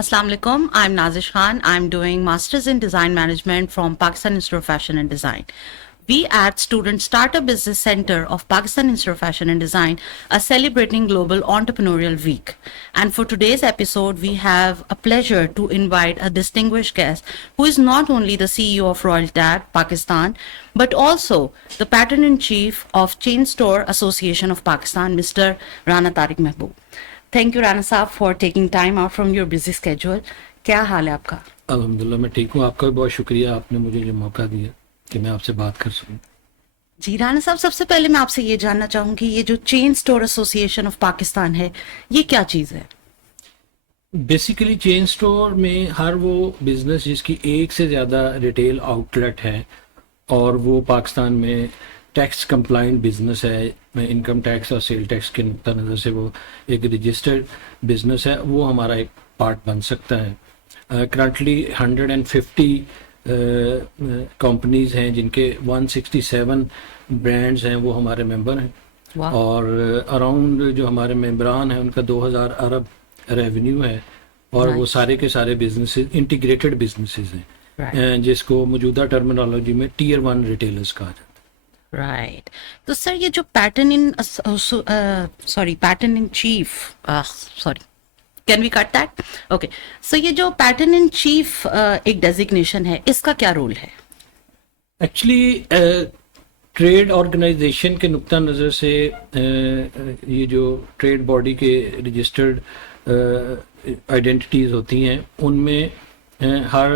Assalamu alaikum. I'm Nazish Khan. I'm doing Masters in Design Management from Pakistan Institute of Fashion and Design. We at Student Startup Business Center of Pakistan Institute of Fashion and Design are celebrating Global Entrepreneurial Week. And for today's episode, we have a pleasure to invite a distinguished guest who is not only the CEO of Royal Tag, Pakistan, but also the Patron-in-Chief of Chain Store Association of Pakistan, Mr. Rana Tariq Mehboob. Thank you, Rana Saab, for taking time out from your busy schedule. क्या हाल है आपका? अल्हम्दुलिल्लाह मैं ठीक हूँ। आपका भी बहुत शुक्रिया, आपने मुझे जो मौका दिया कि मैं आपसे बात कर सकूँ। जी राना साहब, सबसे पहले मैं आपसे ये जानना चाहूंगी, ये जो chain store association of Pakistan है, ये क्या चीज़ है? बेसिकली चेन स्टोर में हर वो बिजनेस जिसकी एक से ज़्यादा रिटेल आउटलेट है और वो पाकिस्तान में टैक्स कंप्लाइंट बिजनेस है, इनकम टैक्स और सेल टैक्स के नुक्ता नज़र से वो एक रजिस्टर्ड बिजनेस है, वो हमारा एक पार्ट बन सकता है। करंटली 150 कंपनीज हैं जिनके 167 ब्रांड्स हैं, वो हमारे मेंबर हैं और अराउंड जो हमारे मेंबरान हैं उनका 2000 अरब रेवेन्यू है और वो सारे के सारे बिजनेसेस इंटीग्रेटेड बिजनेसेस हैं, जिसको मौजूदा टर्मिनोलॉजी में टियर 1 रिटेलर्स कहा जाता है। राइट तो सर, ये जो patron in chief can we cut that? Okay, so ये जो पैटर्न इन चीफ एक डेजिग्नेशन है, इसका क्या रोल है? एक्चुअली ट्रेड ऑर्गेनाइजेशन के नुक्ता नज़र से ये जो ट्रेड बॉडी के रजिस्टर्ड आइडेंटिटीज़ होती हैं उनमें हर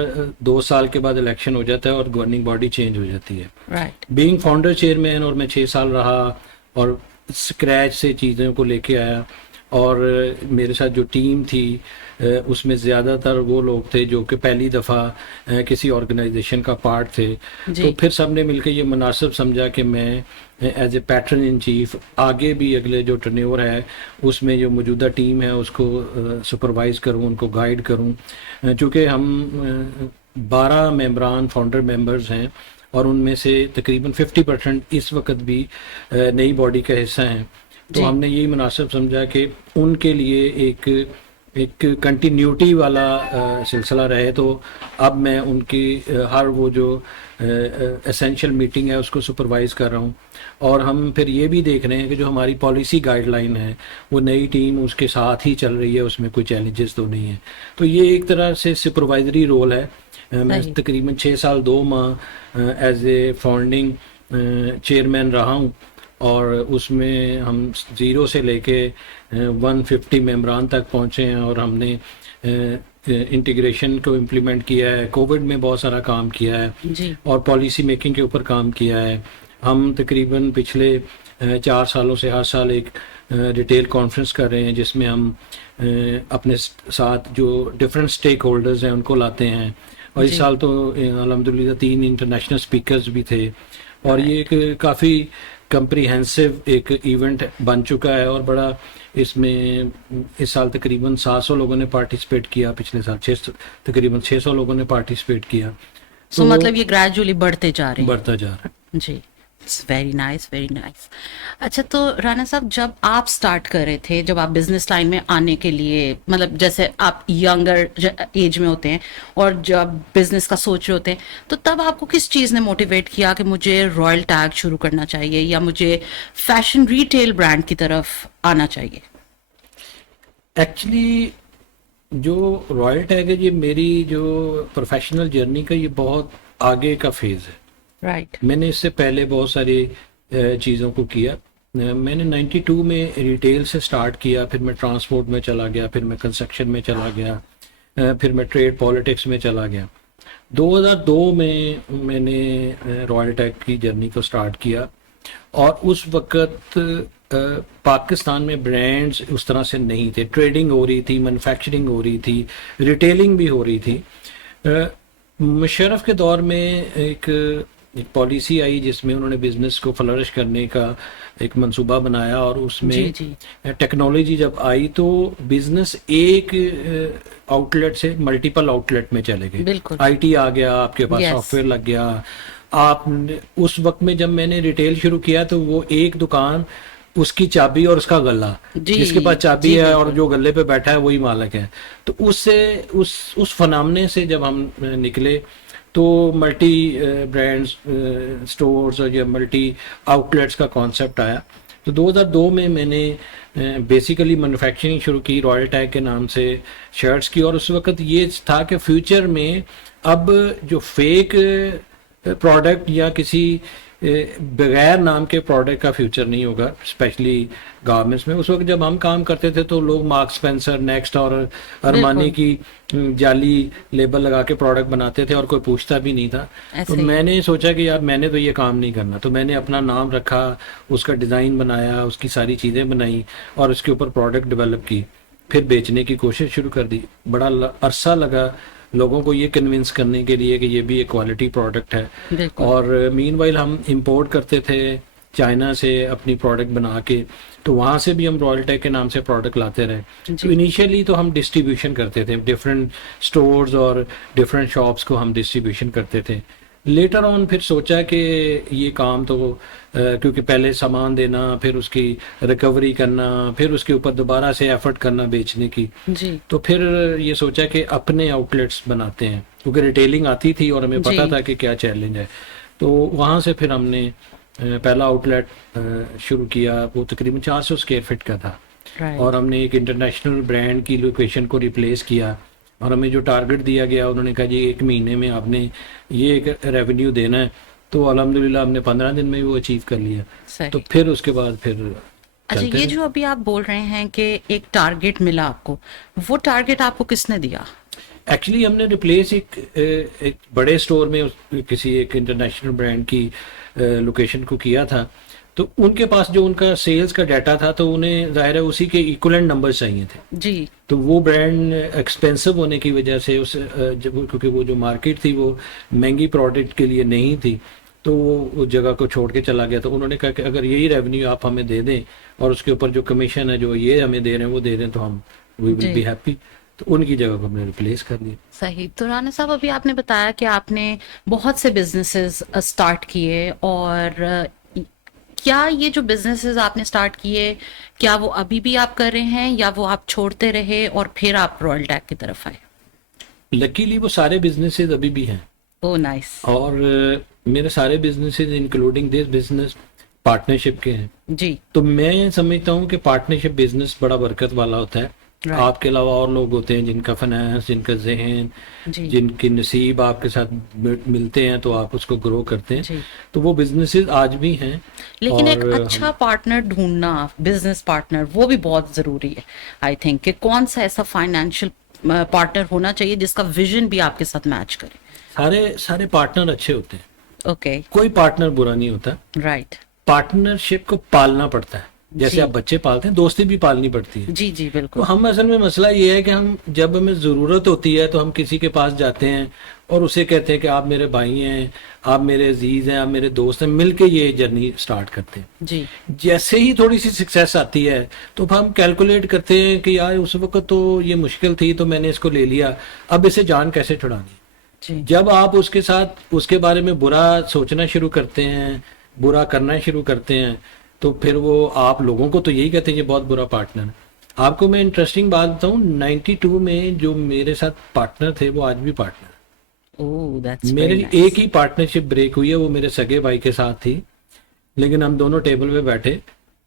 2 साल के बाद इलेक्शन हो जाता है और गवर्निंग बॉडी चेंज हो जाती है। राइट। बीइंग फाउंडर चेयरमैन और मैं 6 साल रहा और स्क्रैच से चीज़ों को लेके आया और मेरे साथ जो टीम थी उसमें ज़्यादातर वो लोग थे जो कि पहली दफ़ा किसी ऑर्गेनाइजेशन का पार्ट थे। तो फिर सबने मिलकर ये मुनासिब समझा कि मैं as a pattern in chief आगे भी अगले जो टर्नओवर है उसमें जो मौजूदा टीम है उसको सुपरवाइज़ करूं, उनको गाइड करूं। चूँकि हम 12 मेंबरान फाउंडर मेंबर्स हैं और उनमें से तकरीबन 50% इस वक्त भी नई बॉडी का हिस्सा हैं, तो हमने यही मुनासिब समझा कि उनके लिए एक कंटिन्यूटी वाला सिलसिला रहे। तो अब मैं उनकी हर वो जो एसेंशियल मीटिंग है उसको सुपरवाइज़ कर रहा हूँ और हम फिर ये भी देख रहे हैं कि जो हमारी पॉलिसी गाइडलाइन है वो नई टीम उसके साथ ही चल रही है, उसमें कोई चैलेंजेस तो नहीं है। तो ये एक तरह से सुपरवाइजरी रोल है। मैं तकरीबन 6 साल 2 माह एज ए फाउंडिंग चेयरमैन रहा हूँ और उसमें हम 0 से लेके 150 मेंबरान तक पहुँचे हैं और हमने इंटीग्रेशन को इम्प्लीमेंट किया है, कोविड में बहुत सारा काम किया है और पॉलिसी मेकिंग के ऊपर काम किया है। हम तकरीबन पिछले 4 सालों से हर साल एक रिटेल कॉन्फ्रेंस कर रहे हैं जिसमें हम अपने साथ जो डिफरेंट स्टेक होल्डर्स हैं उनको लाते हैं और इस साल तो अल्हम्दुलिल्लाह 3 इंटरनेशनल स्पीकर्स भी थे और ये एक काफ़ी कंप्रीहेंसिव एक इवेंट बन चुका है और बड़ा इसमें इस साल तकरीबन 700 लोगों ने पार्टिसिपेट किया, पिछले साल तकरीबन 600 लोगों ने पार्टिसिपेट किया। तो मतलब ये ग्रेजुअली बढ़ता जा रहा है। जी, it's very nice, very nice. अच्छा, तो राना साहब, जब आप स्टार्ट कर रहे थे, जब आप बिजनेस लाइन में आने के लिए, मतलब जैसे आप यंगर एज में होते हैं और जब बिजनेस का सोच रहे होते हैं, तो तब आपको किस चीज़ ने मोटिवेट किया कि मुझे रॉयल टैग शुरू करना चाहिए या मुझे फैशन रिटेल ब्रांड की तरफ आना चाहिए? एक्चुअली जो रॉयल टैग है, ये मेरी जो प्रोफेशनल जर्नी का ये बहुत आगे का फेज़ है। राइट। मैंने इससे पहले बहुत सारी चीज़ों को किया। मैंने 92 में रिटेल से स्टार्ट किया, फिर मैं ट्रांसपोर्ट में चला गया, फिर मैं कंस्ट्रक्शन में चला गया, फिर मैं ट्रेड पॉलिटिक्स में चला गया। 2002 में मैंने रॉयल टैग की जर्नी को स्टार्ट किया और उस वक़्त पाकिस्तान में ब्रांड्स उस तरह से नहीं थे। ट्रेडिंग हो रही थी, मैन्युफैक्चरिंग हो रही थी, रिटेलिंग भी हो रही थी। मुशर्रफ के दौर में एक पॉलिसी आई जिसमें उन्होंने बिजनेस को फ्लरिश करने का एक मंसूबा बनाया और उसमें टेक्नोलॉजी जब आई तो बिजनेस एक आउटलेट से मल्टीपल आउटलेट में चले गए। आईटी आ गया, आपके पास सॉफ्टवेयर लग गया। आप उस वक्त में जब मैंने रिटेल शुरू किया तो वो एक दुकान उसकी चाबी और उसका गला, जी, जिसके पास चाबी जी, है बिल्कुल। और जो गले पे बैठा है वही मालिक है। तो उससे उस फनामने से जब हम निकले तो मल्टी ब्रांड्स स्टोर्स और या मल्टी आउटलेट्स का कॉन्सेप्ट आया। तो 2002 में मैंने बेसिकली मैन्युफैक्चरिंग शुरू की रॉयल टैग के नाम से शर्ट्स की। और उस वक्त ये था कि फ्यूचर में अब जो फेक प्रोडक्ट या किसी बगैर नाम के प्रोडक्ट का फ्यूचर नहीं होगा, स्पेशली गारमेंट्स में। उस वक्त जब हम काम करते थे तो लोग मार्क्स स्पेंसर, नेक्स्ट और अरमानी बिल्कुल। की जाली लेबल लगा के प्रोडक्ट बनाते थे और कोई पूछता भी नहीं था। ऐसे तो ही। मैंने सोचा कि यार मैंने तो ये काम नहीं करना, तो मैंने अपना नाम रखा, उसका डिज़ाइन बनाया, उसकी सारी चीज़ें बनाई और उसके ऊपर प्रोडक्ट डेवलप की। फिर बेचने की कोशिश शुरू कर दी। बड़ा अरसा लगा लोगों को ये कन्विंस करने के लिए कि ये भी एक क्वालिटी प्रोडक्ट है। बिल्कुल। और मीनवाइल हम इंपोर्ट करते थे चाइना से अपनी प्रोडक्ट बना के, तो वहाँ से भी हम रॉयल टैग के नाम से प्रोडक्ट लाते रहे। तो जी। इनिशियली तो हम डिस्ट्रीब्यूशन करते थे, डिफरेंट स्टोर्स और डिफरेंट शॉप्स को हम डिस्ट्रीब्यूशन करते थे। लेटर ऑन फिर सोचा कि ये काम तो क्योंकि पहले सामान देना, फिर उसकी रिकवरी करना, फिर उसके ऊपर दोबारा से एफर्ट करना बेचने की, जी। तो फिर ये सोचा कि अपने आउटलेट्स बनाते हैं, क्योंकि रिटेलिंग आती थी और हमें पता जी। था कि क्या चैलेंज है। तो वहाँ से फिर हमने पहला आउटलेट शुरू किया। वो तकरीबन 400 स्क्वायर फीट का था राइट। और हमने एक इंटरनेशनल ब्रांड की लोकेशन को रिप्लेस किया। और हमें जो टारगेट दिया गया, उन्होंने कहा जी 1 महीने में आपने ये एक रेवेन्यू देना है। तो अल्हम्दुलिल्लाह हमने 15 दिन में वो अचीव कर लिया। तो सही। फिर उसके बाद फिर अच्छा, चलते ये रहे। जो अभी आप बोल रहे हैं कि एक टारगेट मिला आपको, वो टारगेट आपको किसने दिया? एक्चुअली हमने रिप्लेस एक बड़े स्टोर में किसी एक इंटरनेशनल ब्रांड की लोकेशन को किया था। तो उनके पास जो उनका सेल्स का डाटा था, तो उन्हें जाहिर है उसी के इक्वलेंट नंबर चाहिए थे। जी। तो वो ब्रांड एक्सपेंसिव होने की वजह से क्योंकि वो जो मार्केट थी वो महंगी प्रोडक्ट के लिए नहीं थी, तो वो उस जगह को छोड़ के चला गया। तो उन्होंने कहा कि अगर यही रेवेन्यू आप हमें दे दें और उसके ऊपर जो कमीशन है जो ये हमें दे रहे हैं वो दे दें, तो हम वी विल जी। Be happy. तो उनकी जगह को हमने रिप्लेस कर दिया। सही। तो राना साहब, अभी आपने बताया कि आपने बहुत से बिजनेसेस स्टार्ट किए, और क्या ये जो बिजनेसेस आपने स्टार्ट किए, क्या वो अभी भी आप कर रहे हैं या वो आप छोड़ते रहे और फिर आप रॉयल टैग की तरफ आए? लकीली वो सारे बिजनेसेस अभी भी हैं ओह नाइस। और मेरे सारे businesses including this business partnership के हैं। जी। तो मैं समझता हूँ कि पार्टनरशिप बिजनेस बड़ा बरकत वाला होता है। Right. आपके अलावा और लोग होते हैं जिनका फाइनेंस, जिनका जहन, जी। जिनकी नसीब आपके साथ मिलते हैं तो आप उसको ग्रो करते हैं। जी। तो वो बिजनेसेस आज भी हैं। लेकिन एक और अच्छा पार्टनर ढूंढना, बिजनेस पार्टनर, वो भी बहुत जरूरी है आई थिंक, कि कौन सा ऐसा फाइनेंशियल पार्टनर होना चाहिए जिसका विजन भी आपके साथ मैच करे। सारे सारे पार्टनर अच्छे होते हैं, ओके। कोई पार्टननर बुरा नहीं होता। राइट। पार्टनरशिप को पालना पड़ता है, जैसे जी। आप बच्चे पालते हैं, दोस्ती भी पालनी पड़ती है। जी जी तो बिल्कुल। हम असल में मसला ये है कि हम जब हमें ज़रूरत होती है तो हम किसी के पास जाते हैं और उसे कहते हैं कि आप मेरे भाई हैं, आप मेरे अजीज़ हैं, आप मेरे दोस्त हैं, मिल के ये जर्नी स्टार्ट करते हैं। जी। जैसे ही थोड़ी सी सक्सेस आती है तो हम कैलकुलेट करते हैं कि यार उस वक्त तो ये मुश्किल थी तो मैंने इसको ले लिया, अब इसे जान कैसे छुड़ानी। जी। जब आप उसके साथ उसके बारे में बुरा सोचना शुरू करते हैं, बुरा करना शुरू करते हैं, तो फिर वो आप लोगों को तो यही कहते हैं ये बहुत बुरा पार्टनर है। आपको मैं इंटरेस्टिंग बात बताऊं, 92 में जो मेरे साथ पार्टनर थे वो आज भी पार्टनर। ओह दैट्स मेरे वेरी नाइस। एक ही पार्टनरशिप ब्रेक हुई है, वो मेरे सगे भाई के साथ थी। लेकिन हम दोनों टेबल पे बैठे,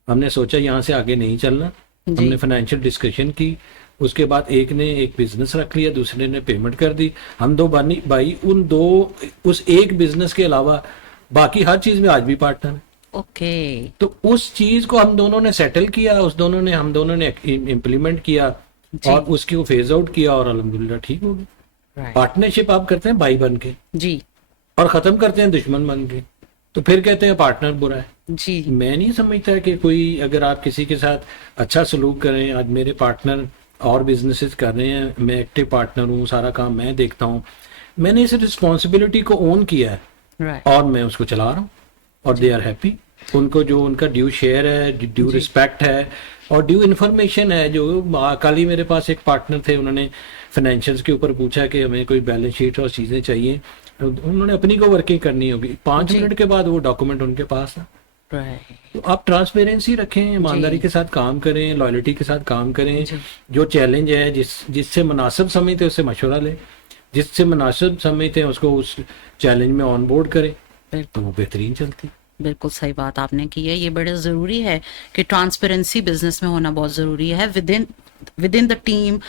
हमने सोचा यहाँ से आगे नहीं चलना। जी। हमने फाइनेंशियल डिस्कशन की, उसके बाद एक ने एक बिजनेस रख लिया, दूसरे ने पेमेंट कर दी। हम दो भाई उस एक बिजनेस के अलावा बाकी हर चीज में आज भी पार्टनर है। ओके। तो उस चीज को हम दोनों ने सेटल किया, हम दोनों ने इम्प्लीमेंट किया जी। और उसकी को फेज आउट किया और अल्हम्दुलिल्लाह ठीक हो गई। राइट। पार्टनरशिप आप करते हैं भाई बन के जी। और खत्म करते हैं दुश्मन बन के, तो फिर कहते हैं पार्टनर बुरा है। जी। मैं नहीं समझता कि कोई, अगर आप किसी के साथ अच्छा सलूक करें, आज मेरे पार्टनर और बिजनेसेस कर रहे हैं, मैं एक्टिव पार्टनर हूँ, सारा काम मैं देखता हूँ, मैंने इस रिस्पॉन्सिबिलिटी को ओन किया है राइट। और मैं उसको चला रहा हूँ और दे आर हैप्पी। उनको जो उनका ड्यू शेयर है, ड्यू रिस्पेक्ट है और ड्यू इन्फॉर्मेशन है। जो कल ही मेरे पास एक पार्टनर थे, उन्होंने फाइनेंशियल्स के ऊपर पूछा कि हमें कोई बैलेंस शीट और चीज़ें चाहिए, उन्होंने अपनी को वर्किंग करनी होगी, 5 जी। मिनट के बाद वो डॉक्यूमेंट उनके पास था। राइट। तो आप ट्रांसपेरेंसी रखें, ईमानदारी के साथ काम करें, लॉयल्टी के साथ काम करें। जी। जो चैलेंज है, जिससे मुनासिब समझते हैं उससे मशवरा लें, जिससे मुनासिब समझते हैं उसको उस चैलेंज में ऑन बोर्ड करें, तो वो बेहतरीन चलती। बिल्कुल सही बात आपने की है। ये बड़ा ज़रूरी है कि ट्रांसपेरेंसी बिजनेस में होना बहुत ज़रूरी है विद इन द टीम।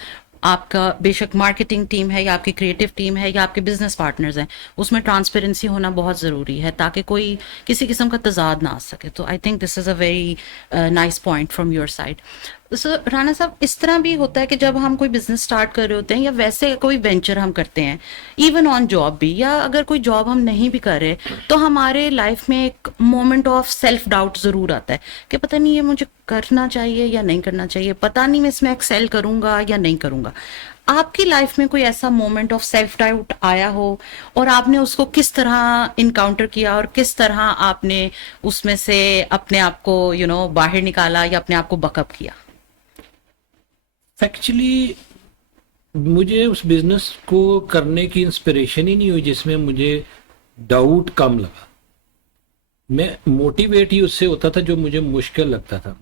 आपका बेशक मार्केटिंग टीम है या आपकी क्रिएटिव टीम है या आपके बिजनेस पार्टनर्स हैं, उसमें ट्रांसपेरेंसी होना बहुत ज़रूरी है ताकि कोई किसी किस्म का तजाद ना आ सके। तो I think this is a very nice point from your side. So Rana साहब, इस तरह भी होता है कि जब हम कोई बिजनेस स्टार्ट कर रहे होते हैं या वैसे कोई वेंचर हम करते हैं, इवन ऑन जॉब भी, या अगर कोई जॉब हम नहीं भी कर रहे, तो हमारे लाइफ में एक मोमेंट ऑफ सेल्फ डाउट ज़रूर आता है कि पता नहीं ये मुझे करना चाहिए या नहीं करना चाहिए, पता नहीं मैं इसमें एक्सेल करूंगा या नहीं करूंगा। आपकी लाइफ में कोई ऐसा मोमेंट ऑफ सेल्फ डाउट आया हो और आपने उसको किस तरह इनकाउंटर किया और किस तरह आपने उसमें से अपने आप को बाहर निकाला या अपने आप को बकअप किया? एक्चुअली मुझे उस बिजनेस को करने की इंस्पिरेशन ही नहीं हुई जिसमें मुझे डाउट कम लगा। मैं मोटिवेट ही उससे होता था जो मुझे मुश्किल लगता था।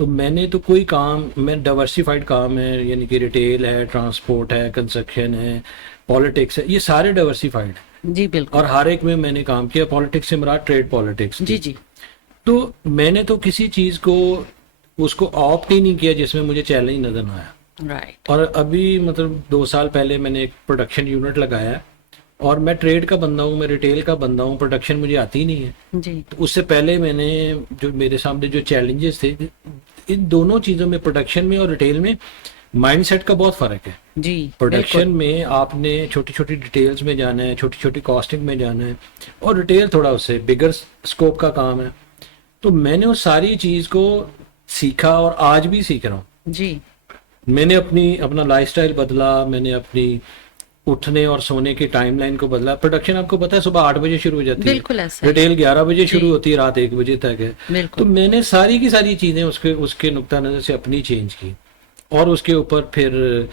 तो मैंने तो कोई काम, मैं डाइवर्सिफाइड काम है, यानी कि रिटेल है, ट्रांसपोर्ट है, कंस्ट्रक्शन है, पॉलिटिक्स है, ये सारे डाइवर्सिफाइड है। जी बिल्कुल। और हर एक में मैंने काम किया। पॉलिटिक्स से मेरा ट्रेड पॉलिटिक्स जी जी। तो मैंने तो किसी चीज़ को उसको ऑप्ट ही नहीं किया जिसमें मुझे चैलेंज नजर ना आया। राइट। और अभी मतलब 2 साल पहले मैंने एक प्रोडक्शन यूनिट लगाया, और मैं ट्रेड का बंदा हूँ, मैं रिटेल का बंदा हूँ, प्रोडक्शन मुझे आती नहीं है। जी। तो उससे पहले मैंने जो मेरे सामने जो चैलेंजेस थे, इन दोनों चीज़ों में, प्रोडक्शन में और रिटेल में, माइंडसेट का बहुत फर्क है। जी। प्रोडक्शन में आपने छोटी छोटी डिटेल्स में जाना है, छोटी छोटी कॉस्टिंग में जाना है, और रिटेल थोड़ा उससे बिगर स्कोप का काम है। तो मैंने उस सारी चीज़ को सीखा और आज भी सीख रहा हूँ। जी। मैंने अपना लाइफस्टाइल बदला, मैंने अपनी उठने और सोने की टाइमलाइन को बदला। प्रोडक्शन आपको पता है सुबह 8 बजे शुरू हो जाती है, बिल्कुल ऐसा है। रिटेल 11 बजे जी। शुरू होती है, रात 1 बजे तक है। तो बिल्कुल। मैंने सारी की सारी चीज़ें उसके नुक्ता नज़र से अपनी चेंज की, और उसके ऊपर फिर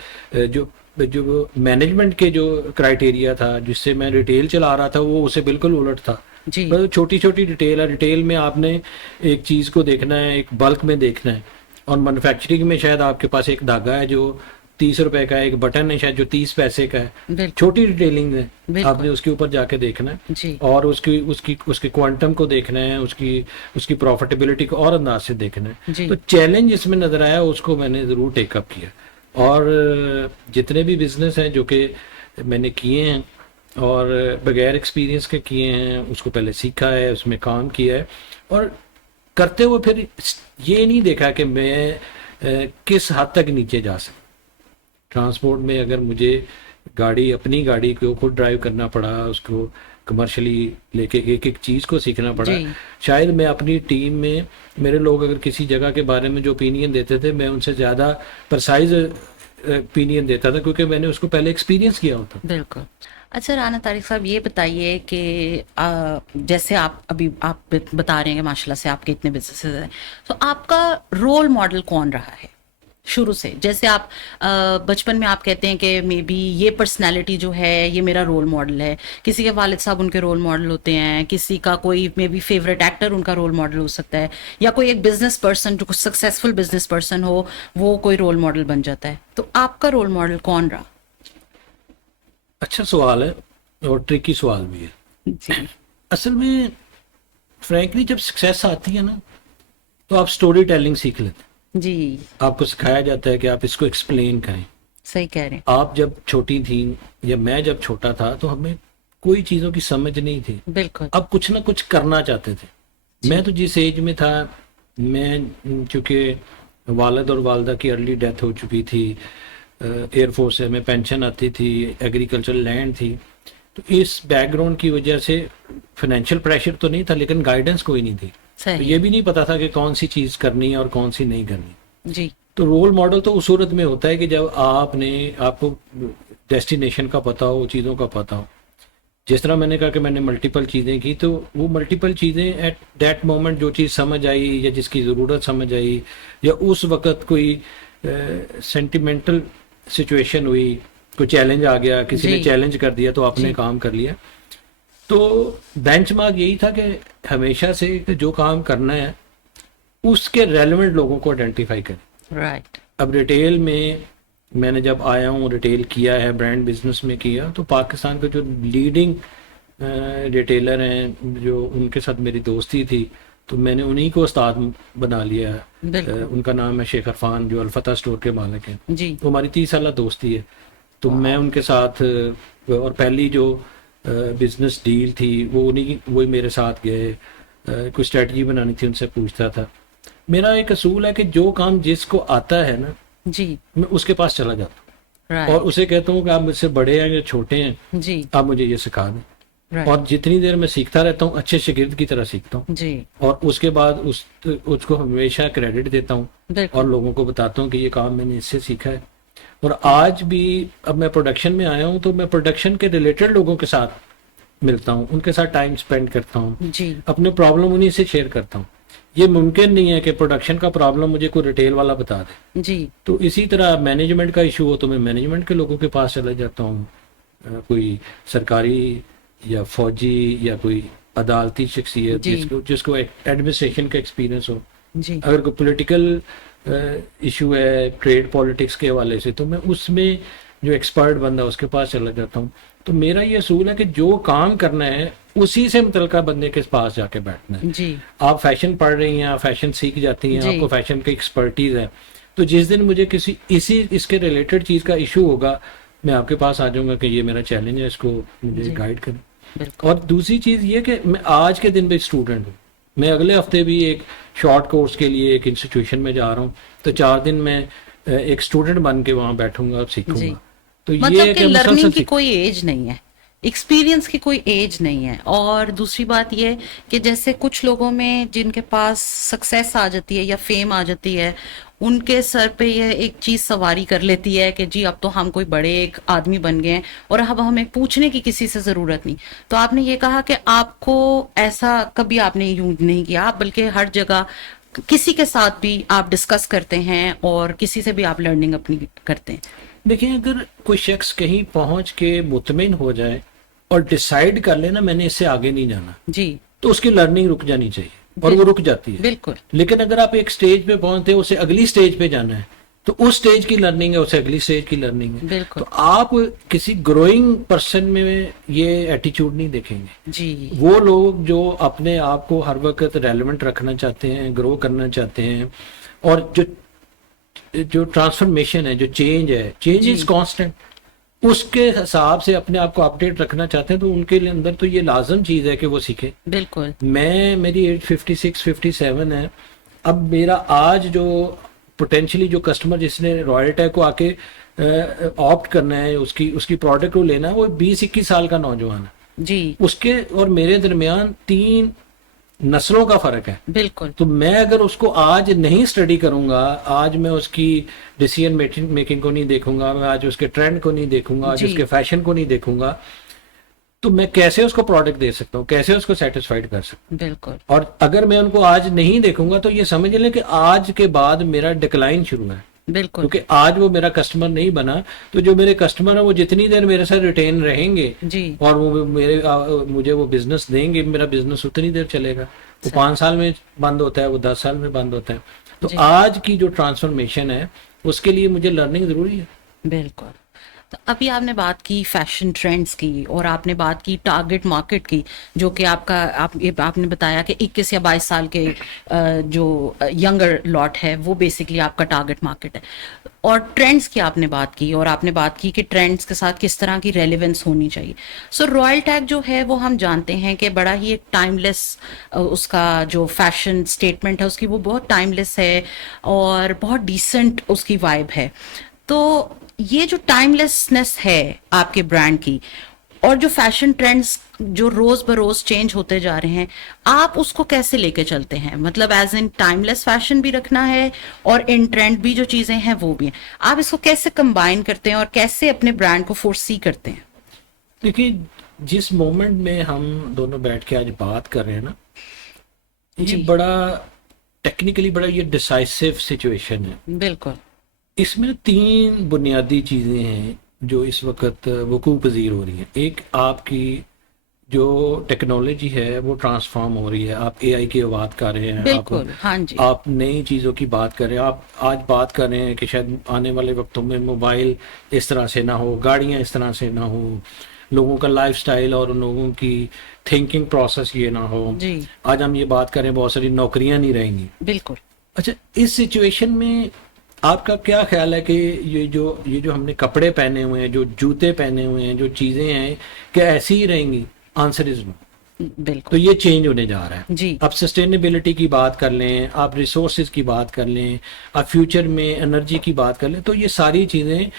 जो जो मैनेजमेंट के जो क्राइटेरिया था जिससे मैं रिटेल चला रहा था, वो उसे बिल्कुल उलट था। जी। मतलब छोटी छोटी डिटेल है। रिटेल में आपने एक चीज़ को देखना है, एक बल्क में देखना है, और मैन्युफैक्चरिंग में शायद आपके पास एक धागा है जो 30 रुपए का है, एक बटन है शायद जो 30 पैसे का है। बिल्कुल। छोटी डिटेलिंग है, बिल्कुल। आपने उसके ऊपर जाके देखना है, जी। और उसके क्वांटम को देखना है, उसकी प्रॉफिटेबिलिटी को और अंदाज से देखना है। जी। तो चैलेंज इसमें नजर आया, उसको मैंने ज़रूर टेकअप किया। और जितने भी बिजनेस हैं जो कि मैंने किए हैं और बगैर एक्सपीरियंस के किए हैं, उसको पहले सीखा है, उसमें काम किया है, और करते हुए फिर ये नहीं देखा कि मैं किस हद तक नीचे जा सकता। ट्रांसपोर्ट में अगर मुझे अपनी गाड़ी को खुद ड्राइव करना पड़ा, उसको कमर्शियली लेके एक एक चीज़ को सीखना पड़ा। जी। शायद मैं अपनी टीम में, मेरे लोग अगर किसी जगह के बारे में जो ओपिनियन देते थे, मैं उनसे ज़्यादा प्रिसाइज ओपिनियन देता था, क्योंकि मैंने उसको पहले एक्सपीरियंस किया होता। बिल्कुल। अच्छा राना तारिक साहब, ये बताइए कि जैसे आप अभी आप बता रहे हैं कि माशाल्लाह से आपके इतने बिजनेसेस हैं, तो आपका रोल मॉडल कौन रहा है शुरू से? जैसे आप बचपन में आप कहते हैं कि मे बी ये पर्सनालिटी जो है ये मेरा रोल मॉडल है, किसी के वालिद साहब उनके रोल मॉडल होते हैं, किसी का कोई मे बी फेवरेट एक्टर उनका रोल मॉडल हो सकता है, या कोई एक बिजनेस पर्सन जो सक्सेसफुल बिजनेस पर्सन हो वो कोई रोल मॉडल बन जाता है। तो आपका रोल मॉडल कौन रहा? अच्छा सवाल है, और ट्रिकी सवाल भी है। जी। असल में फ्रैंकली जब सक्सेस आती है ना, तो आप स्टोरी टेलिंग सीख लेते हैं। जी। आपको सिखाया जाता है कि आप इसको एक्सप्लेन करें। सही कह रहे हैं। आप जब छोटी थी या मैं जब छोटा था, तो हमें कोई चीज़ों की समझ नहीं थी। बिल्कुल। अब कुछ ना कुछ करना चाहते थे। मैं तो जिस एज में था, मैं चूँकि वालिद और वालदा की अर्ली डेथ हो चुकी थी, एयरफोर्स से हमें पेंशन आती थी, एग्रीकल्चरल लैंड थी, तो इस बैकग्राउंड की वजह से फाइनेंशियल प्रेशर तो नहीं था, लेकिन गाइडेंस कोई नहीं थी। तो ये भी नहीं पता था कि कौन सी चीज़ करनी है और कौन सी नहीं करनी। जी। तो रोल मॉडल तो उस सूरत में होता है कि जब आपको डेस्टिनेशन का पता हो, चीज़ों का पता हो। जिस तरह मैंने कहा कि मैंने मल्टीपल चीज़ें की, तो वो मल्टीपल चीज़ें एट दैट मोमेंट जो चीज़ समझ आई या जिसकी ज़रूरत समझ आई, या उस वक़्त कोई सेंटिमेंटल सिचुएशन हुई, कोई चैलेंज आ गया, किसी ने जी। चैलेंज कर दिया, तो आपने जी। काम कर लिया। तो बेंचमार्क यही था कि हमेशा से कि जो काम करना है उसके रेलेवेंट लोगों को आइडेंटिफाई करें। राइट। अब रिटेल में मैंने जब आया हूँ, रिटेल किया है, ब्रांड बिजनेस में किया, तो पाकिस्तान के जो लीडिंग रिटेलर हैं, जो उनके साथ मेरी दोस्ती थी, तो मैंने उन्हीं को उस्ताद बना लिया है। बिल्कुल। उनका नाम है शेख अरफान, जो अल्फता स्टोर के मालिक हैं। जी। तो हमारी 30 साल दोस्ती है। तो मैं उनके साथ और पहली जो बिजनेस डील थी वो वही मेरे साथ गए, कोई स्ट्रेटजी बनानी थी, उनसे पूछता था। मेरा एक असूल है कि जो काम जिसको आता है ना, जी। मैं उसके पास चला जाता हूँ और राइट। उसे कहता हूँ कि आप मुझसे बड़े हैं या छोटे हैं, जी। आप मुझे ये सिखा दें। राइट। और जितनी देर मैं सीखता रहता हूँ, अच्छे शागिर्द की तरह सीखता हूँ, जी। और उसके बाद उसको हमेशा क्रेडिट देता हूँ और बिल्कुल। लोगों को बताता हूँ कि ये काम मैंने इससे सीखा है। और आज भी अब मैं प्रोडक्शन में आया हूँ, तो मैं प्रोडक्शन के रिलेटेड लोगों के साथ मिलता हूँ, उनके साथ टाइम स्पेंड करता हूँ, जी। अपने प्रॉब्लम उन्हीं से शेयर करता हूँ। ये मुमकिन नहीं है कि प्रोडक्शन का प्रॉब्लम मुझे कोई रिटेल वाला बता दे। जी। तो इसी तरह मैनेजमेंट का इशू हो तो मैं मैनेजमेंट के लोगों के पास चला जाता हूँ, कोई सरकारी या फौजी या कोई अदालती शख्सियत जी। जिसको एडमिनिस्ट्रेशन का एक्सपीरियंस हो। जी। अगर कोई पॉलिटिकल इशू है ट्रेड पॉलिटिक्स के हवाले से, तो मैं उसमें जो एक्सपर्ट बंदा उसके पास चला जाता हूँ। तो मेरा ये असूल है कि जो काम करना है उसी से मुतल्लिका बंदे के पास जाके बैठना है। जी। आप फैशन पढ़ रही हैं, आप फैशन सीख जाती हैं, जी। आपको फैशन की एक्सपर्टीज है, तो जिस दिन मुझे किसी इसके रिलेटेड चीज़ का इशू होगा, मैं आपके पास आ जाऊंगा कि ये मेरा चैलेंज है, इसको मुझे जी। गाइड करें। बिल्कुल। और दूसरी चीज़ ये कि मैं आज के दिन भी स्टूडेंट हूँ। मैं अगले हफ्ते भी एक शॉर्ट कोर्स के लिए एक इंस्टीट्यूशन में जा रहा हूँ, तो 4 दिन मैं एक स्टूडेंट बन के वहाँ बैठूंगा और जी। सीखूंगा। तो ये मतलब है कि कि लर्निंग मुसलसल की कोई एज नहीं है, एक्सपीरियंस की कोई एज नहीं है। और दूसरी बात ये कि जैसे कुछ लोगों में जिनके पास सक्सेस आ जाती है या फेम आ जाती है, उनके सर पे ये एक चीज सवारी कर लेती है कि जी अब तो हम कोई बड़े एक आदमी बन गए हैं और अब हमें पूछने की किसी से जरूरत नहीं। तो आपने ये कहा कि आपको ऐसा कभी आपने यूज नहीं किया, बल्कि हर जगह किसी के साथ भी आप डिस्कस करते हैं और किसी से भी आप लर्निंग अपनी करते हैं। देखिए, अगर कोई शख्स कहीं पहुंच के मुतमिन हो जाए और डिसाइड कर लेना मैंने इससे आगे नहीं जाना, जी। तो उसकी लर्निंग रुक जानी चाहिए, और वो रुक जाती है। बिल्कुल। लेकिन अगर आप एक स्टेज पे पहुंचते हो, उसे अगली स्टेज पे जाना है, तो उस स्टेज की लर्निंग है, उसे अगली स्टेज की लर्निंग है। बिल्कुल। तो आप किसी ग्रोइंग पर्सन में ये एटीट्यूड नहीं देखेंगे। जी। वो लोग जो अपने आप को हर वक्त रेलेवेंट रखना चाहते हैं, ग्रो करना चाहते हैं, और जो ट्रांसफॉर्मेशन है, जो चेंज है, चेंज इज कांस्टेंट, उसके हिसाब से अपने आप को अपडेट रखना चाहते हैं, तो उनके लिए अंदर तो ये लाजम चीज है कि वो सीखे। बिल्कुल। मेरी एज 56-57 है। अब मेरा आज जो पोटेंशियली जो कस्टमर जिसने रॉयल टैग को आके ऑप्ट करना है, उसकी प्रोडक्ट को लेना है, वो 20-21 साल का नौजवान है। जी। उसके और मेरे दरमियान 3 नस्लों का फर्क है। बिल्कुल। तो मैं अगर उसको आज नहीं स्टडी करूंगा, आज मैं उसकी डिसीजन मेकिंग को नहीं देखूंगा, मैं आज उसके ट्रेंड को नहीं देखूंगा, आज जी। उसके फैशन को नहीं देखूंगा, तो मैं कैसे उसको प्रोडक्ट दे सकता हूँ, कैसे उसको सेटिस्फाइड कर सकता हूँ। बिल्कुल। और अगर मैं उनको आज नहीं देखूंगा, तो ये समझ लें कि आज के बाद मेरा डिक्लाइन शुरू है, बिल्कुल। क्योंकि आज वो मेरा कस्टमर नहीं बना। तो जो मेरे कस्टमर है वो जितनी देर मेरे साथ रिटेन रहेंगे जी। और वो मुझे वो बिजनेस देंगे, मेरा बिजनेस उतनी देर चलेगा। वो 5 साल में बंद होता है, वो 10 साल में बंद होता है। तो जी। आज की जो ट्रांसफॉर्मेशन है, उसके लिए मुझे लर्निंग जरूरी है। बिल्कुल। तो अभी आपने बात की फैशन ट्रेंड्स की और आपने बात की टारगेट मार्केट की, जो कि आपने बताया कि 21 या 22 साल के जो यंगर लॉट है वो बेसिकली आपका टारगेट मार्केट है। और ट्रेंड्स की आपने बात की और आपने बात की कि ट्रेंड्स के साथ किस तरह की रेलेवेंस होनी चाहिए। सो रॉयल टैग जो है वो हम जानते हैं कि बड़ा ही एक टाइमलेस, उसका जो फैशन स्टेटमेंट है उसकी वो बहुत टाइमलेस है और बहुत डिसेंट उसकी वाइब है। तो ये जो टाइमलेसनेस है आपके ब्रांड की और जो फैशन ट्रेंड्स जो रोज बरोज चेंज होते जा रहे हैं, आप उसको कैसे लेके चलते हैं? मतलब एज इन टाइमलेस फैशन भी रखना है और इन ट्रेंड भी जो चीजें हैं वो भी हैं, आप इसको कैसे कंबाइन करते हैं और कैसे अपने ब्रांड को फोरसी करते हैं? देखिए, जिस मोमेंट में हम दोनों बैठ के आज बात कर रहे हैं ना, ये जी। बड़ा टेक्निकली बड़ा ये डिसाइसिव सिचुएशन है। बिल्कुल। इसमें 3 बुनियादी चीज़ें हैं जो इस वक्त वकूफ़ पज़ीर हो रही हैं। एक आपकी जो टेक्नोलॉजी है वो ट्रांसफॉर्म हो रही है। आप एआई की बात कर रहे हैं, बिल्कुल, हाँ जी, आप नई चीज़ों की बात कर रहे हैं, आप आज बात कर रहे हैं कि शायद आने वाले वक्तों में मोबाइल इस तरह से ना हो, गाड़ियाँ इस तरह से ना हो, लोगों का लाइफस्टाइल और उन लोगों की थिंकिंग प्रोसेस ये ना हो। जी, आज हम ये बात करें बहुत सारी नौकरियां नहीं रहेंगी। बिल्कुल। अच्छा, इस सिचुएशन में आपका क्या ख्याल है कि ये जो हमने कपड़े पहने हुए हैं, जो जूते पहने हुए हैं, जो चीज़ें हैं, क्या ऐसी ही रहेंगी? Answer is no. तो बिल्कुल, ये चेंज होने जा रहा है। जी, आप सस्टेनेबिलिटी की बात कर लें, आप रिसोर्सेज की बात कर लें, आप फ्यूचर में एनर्जी की बात कर लें, तो ये सारी चीज़ें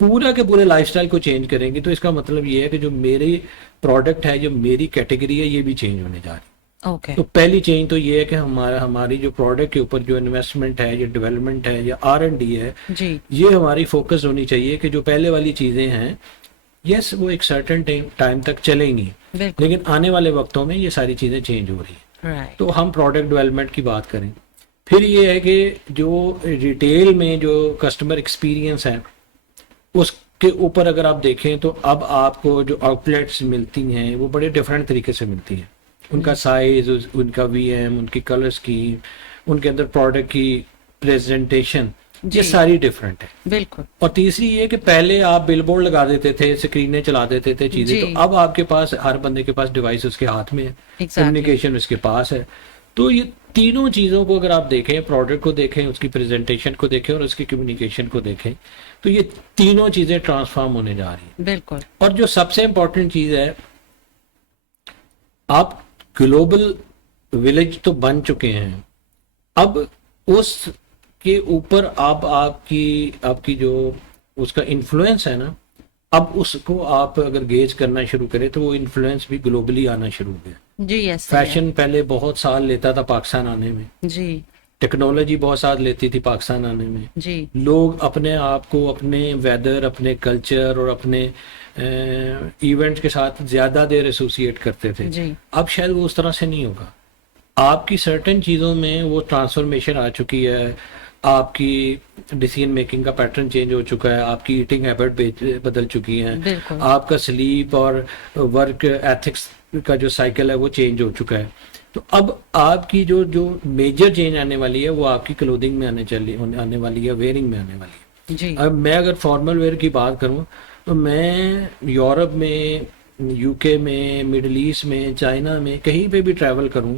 पूरा के पूरे लाइफस्टाइल को चेंज करेंगी। तो इसका मतलब ये है कि जो मेरी प्रोडक्ट है, जो मेरी कैटेगरी है, ये भी चेंज होने जा रही है। ओके, तो पहली चेंज तो ये है कि हमारी जो प्रोडक्ट के ऊपर जो इन्वेस्टमेंट है, जो डेवलपमेंट है, या R&D है, जी, ये हमारी फोकस होनी चाहिए कि जो पहले वाली चीज़ें हैं, यस वो एक सर्टेन टाइम तक चलेंगी, बिल्कुल, लेकिन आने वाले वक्तों में ये सारी चीज़ें चेंज हो रही हैं। राइट, तो हम प्रोडक्ट डेवलपमेंट की बात करें, फिर ये है कि जो रिटेल में जो कस्टमर एक्सपीरियंस है, उसके ऊपर अगर आप देखें तो अब आपको जो आउटलेट्स मिलती हैं वो बड़े डिफरेंट तरीके से मिलती हैं। उनका साइज, उनका VM, उनकी कलर स्कीम, उनके अंदर प्रोडक्ट की प्रेजेंटेशन, ये जी, सारी डिफरेंट है। बिल्कुल, और तीसरी ये कि पहले आप बिलबोर्ड लगा देते थे, स्क्रीनें चला देते थे चीजें, जी, तो अब आपके पास हर बंदे के पास डिवाइस उसके हाथ में है, एग्जैक्टली, कम्युनिकेशन उसके पास है। तो ये तीनों चीजों को अगर आप देखें, प्रोडक्ट को देखें, उसकी प्रेजेंटेशन को देखें और उसकी कम्युनिकेशन को देखें, तो ये तीनों चीजें ट्रांसफॉर्म होने जा रही हैं। बिल्कुल, और जो सबसे इंपॉर्टेंट चीज है, आप ग्लोबल विलेज तो बन चुके हैं, अब उस के ऊपर आप आपकी आपकी जो उसका इन्फ्लुएंस है ना, अब उसको आप अगर गेज करना शुरू करें तो वो इन्फ्लुएंस भी ग्लोबली आना शुरू हो गया। जी, यस, फैशन पहले बहुत साल लेता था पाकिस्तान आने में, जी, टेक्नोलॉजी बहुत साल लेती थी पाकिस्तान आने में, जी, लोग अपने आप को अपने वेदर, अपने कल्चर और अपने इवेंट्स के साथ ज़्यादा देर एसोसिएट करते थे। जी, अब शायद वो उस तरह से नहीं होगा। आपकी सर्टेन चीज़ों में वो ट्रांसफॉर्मेशन आ चुकी है, आपकी डिसीजन मेकिंग का पैटर्न चेंज हो चुका है, आपकी ईटिंग हैबिट बदल चुकी हैं, बिल्कुल, आपका स्लीप और वर्क एथिक्स का जो साइकिल है वो चेंज हो चुका है। तो अब आपकी जो जो मेजर चेंज आने वाली है वो आपकी क्लोथिंग में आने वाली है, वेयरिंग में आने वाली है। जी, अब मैं अगर फॉर्मल वेयर की बात करूं तो मैं यूरोप में, UK में, मिडल ईस्ट में, चाइना में, कहीं पे भी ट्रैवल करूं,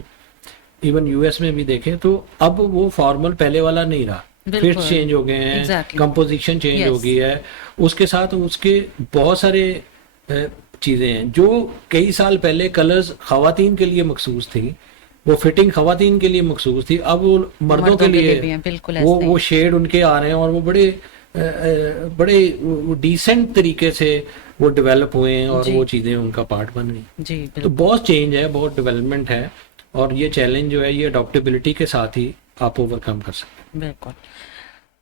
इवन US में भी देखें, तो अब वो फॉर्मल पहले वाला नहीं रहा। फिट्स बिल्कुल, चेंज हो गए हैं, एग्जैक्टली, कंपोजिशन चेंज हो यस, गई है, उसके साथ उसके बहुत सारे चीज़ें हैं जो कई साल पहले कलर्स खवातीन के लिए मखसूस थी, वो फिटिंग खवातीन के लिए मखसूस थी, अब वो मर्दों के लिए भी हैं, बिल्कुल वो ऐसे वो ही, शेड उनके आ रहे हैं और वो बड़े डिसेंट तरीके से वो डेवलप हुए हैं और जी, वो चीज़ें उनका पार्ट बन रही हैं। जी, तो बिल्कुल, बहुत चेंज है, बहुत डेवलपमेंट है, और ये चैलेंज जो है ये अडॉप्टेबिलिटी के साथ ही आप ओवरकम कर सकते बिल्कुल।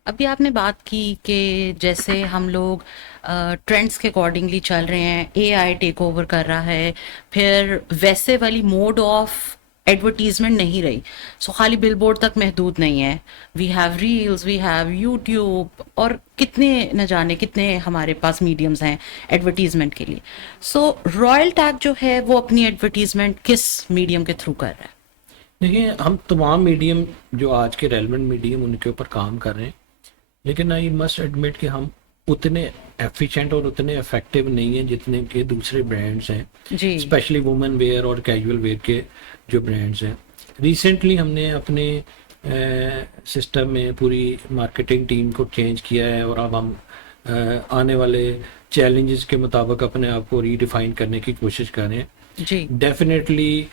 अभी आपने बात की कि जैसे हम लोग ट्रेंड्स के अकॉर्डिंगली चल रहे हैं, AI टेक ओवर कर रहा है, फिर वैसे वाली मोड ऑफ एडवर्टीजमेंट नहीं रही, सो खाली बिलबोर्ड तक महदूद नहीं है, we have reels, we have YouTube, और कितने न जाने कितने हमारे पास मीडियम्स हैं एडवर्टीजमेंट के लिए। सो रॉयल टैग जो है वो अपनी एडवर्टीजमेंट किस मीडियम के थ्रू कर रहा है? हैं। देखिए, हम तमाम मीडियम जो आज के रेलेवेंट मीडियम उनके ऊपर काम कर रहे हैं, लेकिन आई मस्ट एडमिट कि हम उतने एफिशिएंट और उतने इफेक्टिव नहीं हैं जितने के दूसरे ब्रांड्स हैं, जी, स्पेशली वुमेन वेयर और कैजुअल वेयर के जो ब्रांड्स हैं। रिसेंटली हमने अपने सिस्टम में पूरी मार्केटिंग टीम को चेंज किया है और अब हम आने वाले चैलेंजेस के मुताबिक अपने आप को रीडिफाइन करने की कोशिश कर रहे हैं। जी, डेफिनेटली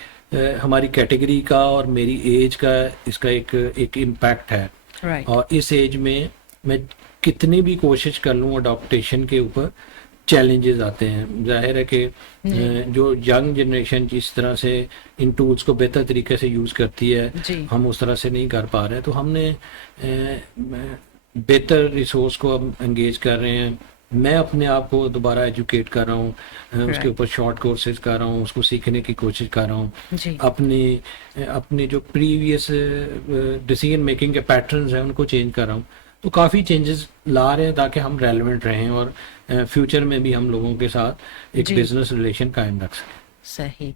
हमारी कैटेगरी का और मेरी एज का इसका एक इम्पैक्ट है, राइट, और इस एज में मैं कितनी भी कोशिश कर लूँ अडॉप्टेशन के ऊपर, चैलेंजेस आते हैं। जाहिर है कि जो यंग जनरेशन जिस तरह से इन टूल्स को बेहतर तरीके से यूज़ करती है, जी, हम उस तरह से नहीं कर पा रहे, तो हमने बेहतर रिसोर्स को अब एंगेज कर रहे हैं। मैं अपने आप को दोबारा एजुकेट कर रहा हूँ, उसके राइट, ऊपर शॉर्ट कोर्सेज कर रहा हूँ, उसको सीखने की कोशिश कर रहा हूँ। जी, अपने जो प्रीवियस डिसीजन मेकिंग के पैटर्न्स हैं उनको चेंज कर रहा हूँ। तो काफ़ी चेंजेस ला रहे हैं ताकि हम रेलेवेंट रहें और फ्यूचर में भी हम लोगों के साथ एक जी, बिजनेस रिलेशन कायम रख सकें। सही।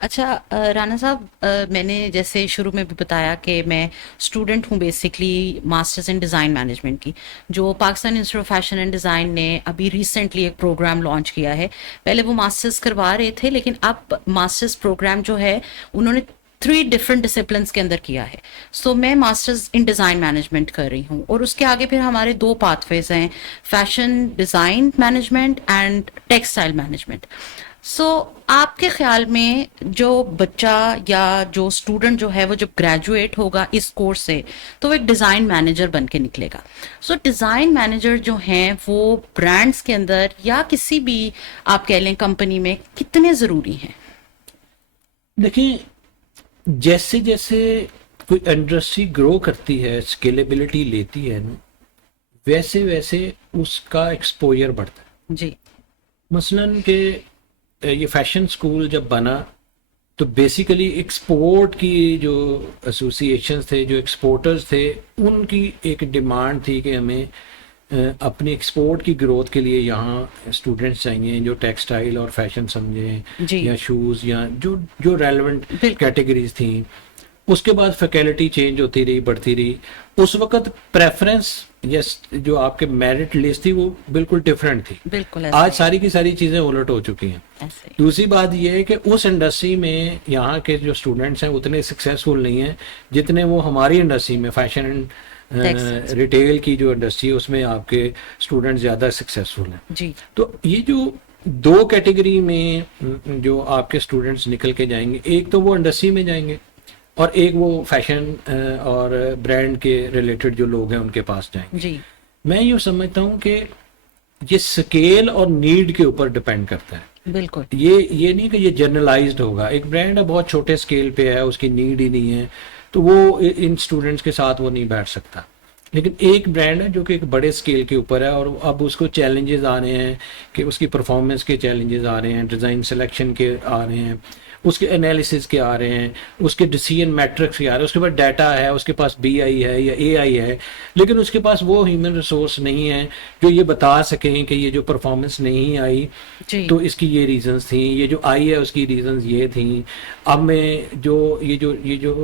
अच्छा राना साहब, मैंने जैसे शुरू में भी बताया कि मैं स्टूडेंट हूँ basically masters in design management की, जो Pakistan institute of fashion and design ने अभी रिसेंटली एक प्रोग्राम लॉन्च किया है। पहले वो मास्टर्स करवा रहे थे, लेकिन अब मास्टर्स प्रोग्राम जो है उन्होंने 3 डिफरेंट डिसिप्लिन्स के अंदर किया है। सो मैं मास्टर्स इन डिज़ाइन मैनेजमेंट कर रही हूँ, और उसके आगे फिर हमारे 2 पाथवेज हैं, fashion design management and textile management. So आपके ख्याल में जो बच्चा या जो स्टूडेंट जो है वो जब ग्रेजुएट होगा इस कोर्स से, तो वो एक डिज़ाइन मैनेजर बन के निकलेगा। सो डिज़ाइन मैनेजर जो हैं वो ब्रांड्स के अंदर या किसी भी आप कह लें कंपनी में कितने ज़रूरी हैं? देखिए, जैसे जैसे कोई इंडस्ट्री ग्रो करती है, स्केलेबिलिटी लेती है ना, वैसे वैसे उसका एक्सपोजर बढ़ता है। जी। मसलन कि ये फैशन स्कूल जब बना तो बेसिकली एक्सपोर्ट की जो एसोसिएशंस थे, जो एक्सपोर्टर्स थे, उनकी एक डिमांड थी कि हमें अपनी एक्सपोर्ट की ग्रोथ के लिए यहाँ स्टूडेंट्स चाहिए जो टेक्सटाइल और फैशन समझें, जी। या शूज़, या जो जो रेलेवेंट बिल्कुल। कैटेगरीज थी। उसके बाद फैकल्टी चेंज होती रही, बढ़ती रही। उस वक्त प्रेफरेंस यस जो आपके मेरिट लिस्ट थी वो बिल्कुल डिफरेंट थी। बिल्कुल आज ऐसे सारी की सारी चीज़ें उलट हो चुकी हैं। ऐसे। दूसरी बात ये है कि उस इंडस्ट्री में यहाँ के जो स्टूडेंट्स हैं उतने सक्सेसफुल नहीं हैं जितने वो हमारी इंडस्ट्री में फैशन एंड Textiles। रिटेल की जो इंडस्ट्री है उसमें आपके स्टूडेंट ज़्यादा सक्सेसफुल हैं। जी। तो ये जो 2 कैटेगरी में जो आपके स्टूडेंट्स निकल के जाएंगे, एक तो वो इंडस्ट्री में जाएंगे और एक वो फैशन और ब्रांड के रिलेटेड जो लोग हैं उनके पास जाएंगे। जी। मैं यूँ समझता हूँ कि ये स्केल और नीड के ऊपर डिपेंड करता है। बिल्कुल। ये नहीं कि ये जनरलाइज्ड होगा। एक ब्रांड है बहुत छोटे स्केल पे है, उसकी नीड ही नहीं है, तो वो इन स्टूडेंट्स के साथ वो नहीं बैठ सकता। लेकिन एक ब्रांड है जो कि एक बड़े स्केल के ऊपर है और अब उसको चैलेंजेस आ रहे हैं कि उसकी परफॉर्मेंस के चैलेंजेस आ रहे हैं, डिज़ाइन सिलेक्शन के आ रहे हैं, उसके एनालिसिस के आ रहे हैं, उसके डिसीजन मैट्रिक्स के आ रहे हैं, उसके पास डाटा है, उसके पास BI है या AI है, लेकिन उसके पास वो ह्यूमन रिसोर्स नहीं है जो ये बता सकें कि ये जो परफॉर्मेंस नहीं आई जी। तो इसकी ये रीजंस थी, ये जो आई है उसकी रीजंस ये थी। अब मैं ये जो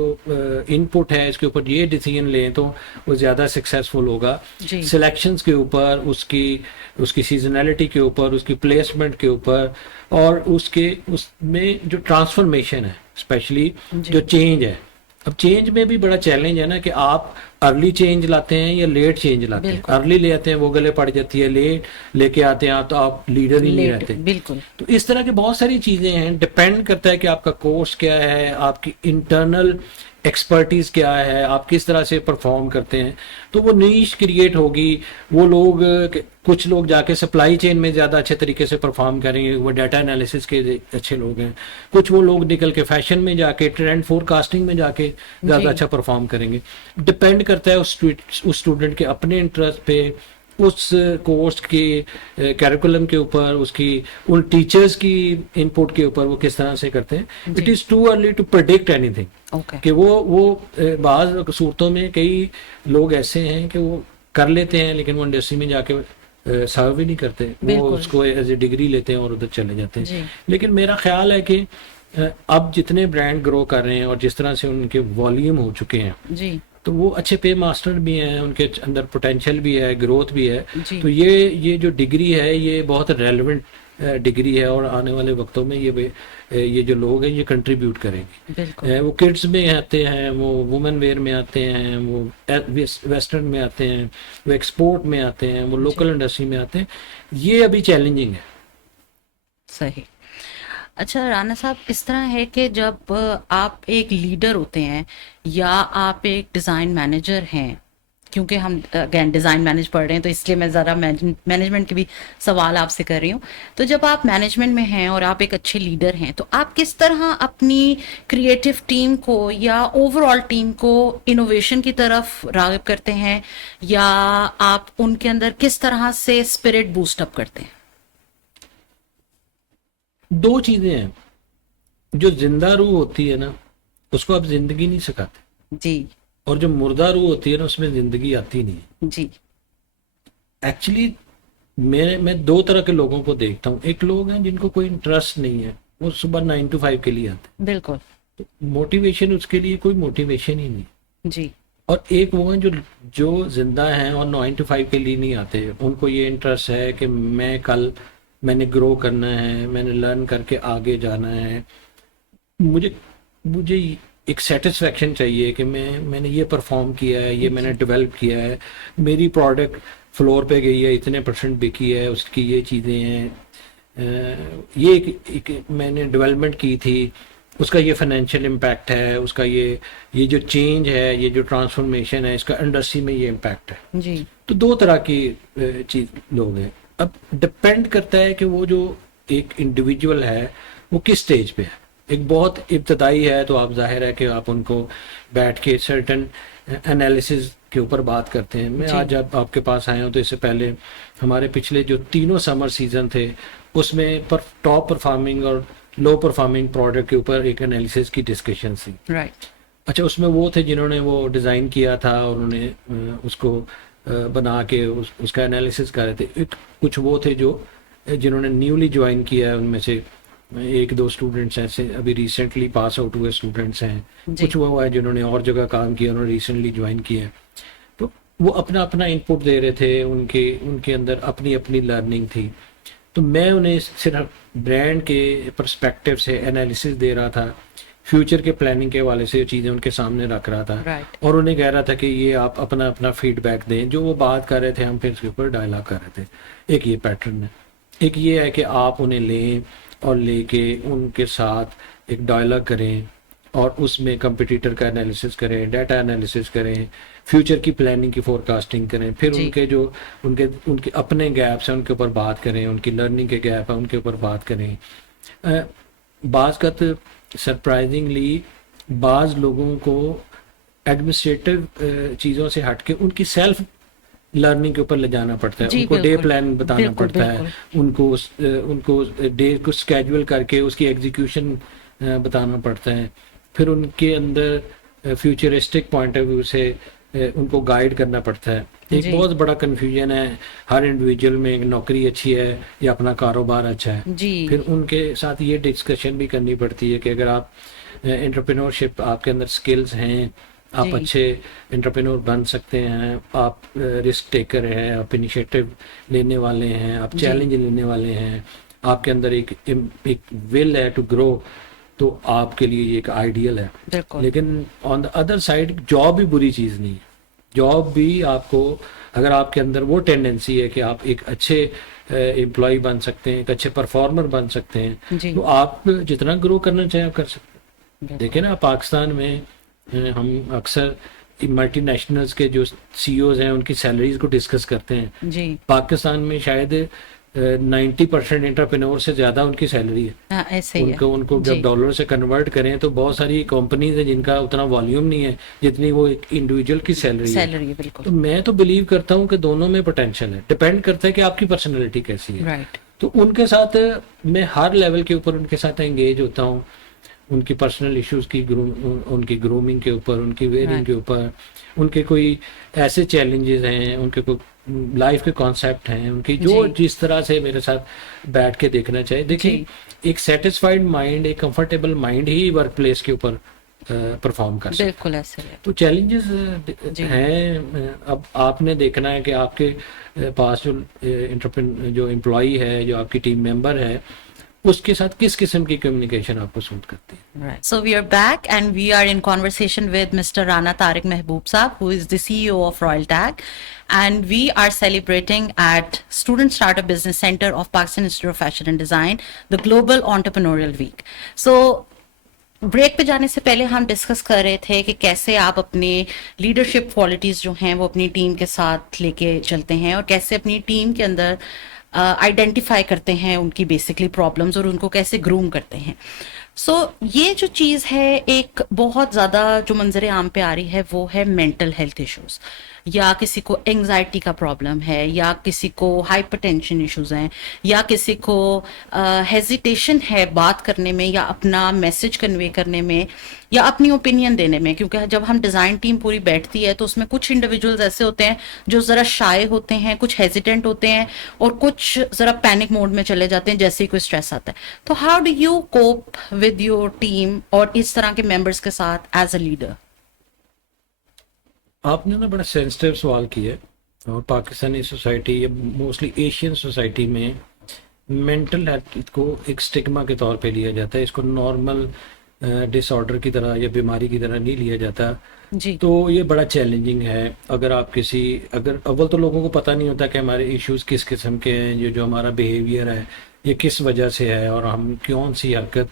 इनपुट है इसके ऊपर ये डिसीजन लें तो वो ज़्यादा सक्सेसफुल होगा। जी। सिलेक्शंस के ऊपर, उसकी उसकी सीजनैलिटी के ऊपर, उसकी प्लेसमेंट के ऊपर, और उसमें जो ट्रांसफॉर्मेशन है, स्पेशली जी। जो चेंज है। अब चेंज में भी बड़ा चैलेंज है ना कि आप अर्ली चेंज लाते हैं या लेट चेंज लाते हैं। बिल्कुल। अर्ली ले आते हैं वो गले पड़ जाती है, लेट लेके आते हैं आप तो आप लीडर ही नहीं लेट। रहते। बिल्कुल। तो इस तरह की बहुत सारी चीज़ें हैं, डिपेंड करता है कि आपका कोर्स क्या है, आपकी इंटरनल एक्सपर्टीज क्या है, आप किस तरह से परफॉर्म करते हैं। तो वो नीश क्रिएट होगी। वो लोग, कुछ लोग जाके सप्लाई चेन में ज़्यादा अच्छे तरीके से परफॉर्म करेंगे, वो डाटा एनालिसिस के अच्छे लोग हैं। कुछ वो लोग निकल के फैशन में जाके, ट्रेंड फोरकास्टिंग में जाके ज़्यादा अच्छा परफॉर्म करेंगे। डिपेंड करता है उस स्टूडेंट के अपने इंटरेस्ट पे, उस कोर्स के कैरिकुलम के ऊपर, उसकी उन टीचर्स की इनपुट के ऊपर वो किस तरह से करते हैं। It is too early to predict anything. Okay. कि वो बाज़ सूरतों में कई लोग ऐसे हैं कि वो कर लेते हैं लेकिन वो इंडस्ट्री में जाके सर्व ही नहीं करते, वो बिल्कुल। उसको एज ए डिग्री लेते हैं और उधर चले जाते हैं। जी। लेकिन मेरा ख्याल है कि अब जितने ब्रांड ग्रो कर रहे हैं और जिस तरह से उनके वॉल्यूम हो चुके हैं, जी। तो वो अच्छे पे मास्टर भी हैं, उनके अंदर पोटेंशियल भी है, ग्रोथ भी है। जी। तो ये जो डिग्री है ये बहुत रेलेवेंट डिग्री है और आने वाले वक्तों में ये जो लोग हैं ये कंट्रीब्यूट करेंगे। बिल्कुल। वो किड्स में आते हैं, वो वुमेन वेयर में आते हैं, वो वेस्टर्न में आते हैं, वो एक्सपोर्ट में आते हैं, वो लोकल इंडस्ट्री में आते हैं। ये अभी चैलेंजिंग है। सही। अच्छा राना साहब, इस तरह है कि जब आप एक लीडर होते हैं या आप एक डिज़ाइन मैनेजर हैं, क्योंकि हम अगेन डिज़ाइन मैनेज पढ़ रहे हैं तो इसलिए मैं ज़रा मैनेजमेंट के भी सवाल आपसे कर रही हूँ। तो जब आप मैनेजमेंट में हैं और आप एक अच्छे लीडर हैं, तो आप किस तरह अपनी क्रिएटिव टीम को या ओवरऑल टीम को इनोवेशन की तरफ राग़िब करते हैं, या आप उनके अंदर किस तरह से स्पिरिट बूस्ट अप करते हैं? 2 चीजें हैं। जो जिंदा रूह होती है ना उसको आप जिंदगी नहीं सिखाते, जी। और जो मुर्दा रूह होती है ना उसमें जिंदगी आती नहीं है। जी। एक्चुअली मैं 2 तरह के लोगों को देखता हूँ। एक लोग हैं जिनको कोई इंटरेस्ट नहीं है, वो सुबह 9 to 5 के लिए आते बिल्कुल। हैं, तो मोटिवेशन उसके लिए कोई मोटिवेशन ही नहीं। जी। और एक वो हैं जो जो जिंदा हैं और 9 to 5 के लिए नहीं आते, उनको ये इंटरेस्ट है कि मैंने ग्रो करना है, मैंने लर्न करके आगे जाना है, मुझे मुझे एक सेटिस्फेक्शन चाहिए कि मैंने ये परफॉर्म किया है, ये मैंने डेवलप किया है, मेरी प्रोडक्ट फ्लोर पे गई है, इतने % बिकी है, उसकी ये चीज़ें हैं, ये एक मैंने डेवलपमेंट की थी, उसका ये फाइनेंशियल इम्पैक्ट है, उसका ये जो चेंज है, ये जो ट्रांसफॉर्मेशन है, इसका इंडस्ट्री में ये इम्पैक्ट है। जी। तो दो तरह की चीज लोग हैं। अब डिपेंड करता है कि वो जो एक इंडिविजुअल है वो किस स्टेज पे है। एक बहुत इब्तदाई है तो आप जाहिर है कि आप उनको बैठ के सर्टन एनालिसिस के ऊपर बात करते हैं। मैं जी। आज जब आपके पास आया हूँ तो इससे पहले हमारे पिछले जो तीनों समर सीजन थे उसमें टॉप परफॉर्मिंग और लो परफॉर्मिंग प्रोडक्ट के ऊपर एक एनालिसिस की डिस्कशन थी। राइट। अच्छा, उसमें वो थे जिन्होंने वो डिज़ाइन किया था और उन्होंने उसको बना के उसका एनालिसिस कर रहे थे। कुछ वो थे जो जिन्होंने न्यूली ज्वाइन किया है, उनमें से 1-2 स्टूडेंट्स ऐसे अभी रिसेंटली पास आउट हुए स्टूडेंट्स हैं। जी। कुछ वो है जिन्होंने और जगह काम किया, उन्होंने रिसेंटली ज्वाइन किया है। तो वो अपना अपना इनपुट दे रहे थे, उनके अंदर अपनी अपनी लर्निंग थी। तो मैं उन्हें सिर्फ ब्रांड के पर्सपेक्टिव से एनालिसिस दे रहा था, फ्यूचर के प्लानिंग के हवाले से चीज़ें उनके सामने रख रहा था। राइट। और उन्हें कह रहा था कि ये आप अपना अपना फीडबैक दें। जो वो बात कर रहे थे हम फिर उसके ऊपर डायलॉग कर रहे थे। एक ये पैटर्न है। एक ये है कि आप उन्हें लें और लेके उनके साथ एक डायलॉग करें और उसमें कंपटीटर का एनालिसिस करें, डाटा एनालिसिस करें, फ्यूचर की प्लानिंग की फोरकास्टिंग करें, फिर जी। उनके जो उनके अपने गैप्स हैं उनके ऊपर बात करें, उनकी लर्निंग के गैप है उनके ऊपर बात करें। बाज़ सरप्राइजिंगली बाज़ लोगों को एडमिनिस्ट्रेटिव चीज़ों से हट के उनकी सेल्फ लर्निंग के ऊपर ले जाना पड़ता है। जी, उनको डे बिल्कुल। प्लान बताना बिल्कुल, पड़ता है, उनको डे को स्केड्यूल करके उसकी एग्जीक्यूशन बताना पड़ता है। फिर उनके अंदर फ्यूचरिस्टिक पॉइंट ऑफ व्यू से उनको गाइड करना पड़ता है। एक जी। बहुत बड़ा कन्फ्यूजन है हर इंडिविजुअल में, एक नौकरी अच्छी है या अपना कारोबार अच्छा है। जी। फिर उनके साथ ये डिस्कशन भी करनी पड़ती है कि अगर आप एंटरप्रेन्योरशिप, आपके अंदर स्किल्स हैं, आप जी। अच्छे एंटरप्रेन्योर बन सकते हैं, आप रिस्क टेकर हैं, आप इनिशिएटिव लेने वाले हैं, आप जी। चैलेंज लेने वाले हैं, आपके अंदर एक विल है टू ग्रो, तो आपके लिए ये एक आइडियल है। बिल्कुल। लेकिन on the other side job भी बुरी चीज़ नहीं है। जॉब भी आपको, अगर आपके अंदर वो टेंडेंसी है कि आप एक अच्छे एम्प्लॉय बन सकते हैं, एक अच्छे परफॉर्मर बन सकते हैं, जी। तो आप जितना ग्रो करना चाहें आप कर सकते हैं। बिल्कुल। देखिए ना, पाकिस्तान में हम अक्सर मल्टीनेशनल्स के जो सीईओज हैं उनकी सैलरीज को डिस्कस करते हैं। जी। पाकिस्तान में शायद 90% एंटरप्रेन्योर से ज़्यादा उनकी सैलरी है। हाँ, ऐसे ही है। उनको जी। जब डॉलर से कन्वर्ट करें तो बहुत सारी कंपनीज है जिनका उतना वॉल्यूम नहीं है जितनी वो एक इंडिविजुअल की सैलरी है। सैलरी तो बिल्कुल। मैं तो बिलीव करता हूँ कि दोनों में पोटेंशियल है, डिपेंड करता है कि आपकी पर्सनैलिटी कैसी है। राइट। तो उनके साथ मैं हर लेवल के ऊपर उनके साथ एंगेज होता हूँ, उनकी पर्सनल इश्यूज की उनकी ग्रूमिंग के ऊपर, उनकी वेयरिंग के ऊपर, उनके कोई ऐसे चैलेंजेस हैं, उनके कोई लाइफ के कॉन्सेप्ट हैं, उनकी जो जी। जिस तरह से मेरे साथ बैठ के देखना चाहिए। देखिए, एक सेटिस्फाइड माइंड, एक कंफर्टेबल माइंड ही वर्क प्लेस के ऊपर परफॉर्म कर सकता है। बिल्कुल ऐसे है। तो चैलेंजेस जी। हैं। अब आपने देखना है कि आपके पास जो एम्प्लॉई है, जो आपकी टीम मेंबर है, उसके साथ किस किस्म की कम्युनिकेशन आपको सूट करती है। Right. So we are back and we are in conversation with Mr. Rana Tariq Mehboob Saab, who is the CEO of Royal Tag, and we are celebrating at Student Startup Business Center of Pakistan Institute of Fashion and Design the Global Entrepreneurial Week. So break पे जाने से पहले हम discuss कर रहे थे कि कैसे आप अपने लीडरशिप क्वालिटीज जो हैं वो अपनी टीम के साथ लेके चलते हैं और कैसे अपनी टीम के अंदर आइडेंटिफाई करते हैं उनकी बेसिकली प्रॉब्लम्स और उनको कैसे ग्रूम करते हैं। सो ये जो चीज़ है, एक बहुत ज़्यादा जो मंजर आम पे आ रही है वो है मेंटल हेल्थ इश्यूज। या किसी को एंजाइटी का प्रॉब्लम है, या किसी को हाइपरटेंशन इश्यूज हैं, या किसी को हेजिटेशन है बात करने में या अपना मैसेज कन्वे करने में या अपनी ओपिनियन देने में, क्योंकि जब हम डिज़ाइन टीम पूरी बैठती है तो उसमें कुछ इंडिविजुअल्स ऐसे होते हैं जो ज़रा शाय होते हैं, कुछ हेजिटेंट होते हैं, और कुछ ज़रा पैनिक मोड में चले जाते हैं जैसे ही कोई स्ट्रेस आता है। तो how do you cope with your team और इस तरह के मेंबर्स के साथ एज अ लीडर? आपने ना बड़ा सेंसिटिव सवाल किया है। और पाकिस्तानी सोसाइटी या मोस्टली एशियन सोसाइटी में मेंटल हेल्थ को एक स्टिग्मा के तौर पे लिया जाता है। इसको नॉर्मल डिसऑर्डर की तरह या बीमारी की तरह नहीं लिया जाता। जी। तो ये बड़ा चैलेंजिंग है। अगर आप अगर अव्वल तो लोगों को पता नहीं होता कि हमारे इश्यूज किस किस्म के हैं, ये जो हमारा बिहेवियर है ये किस वजह से है और हम कौन सी हरकत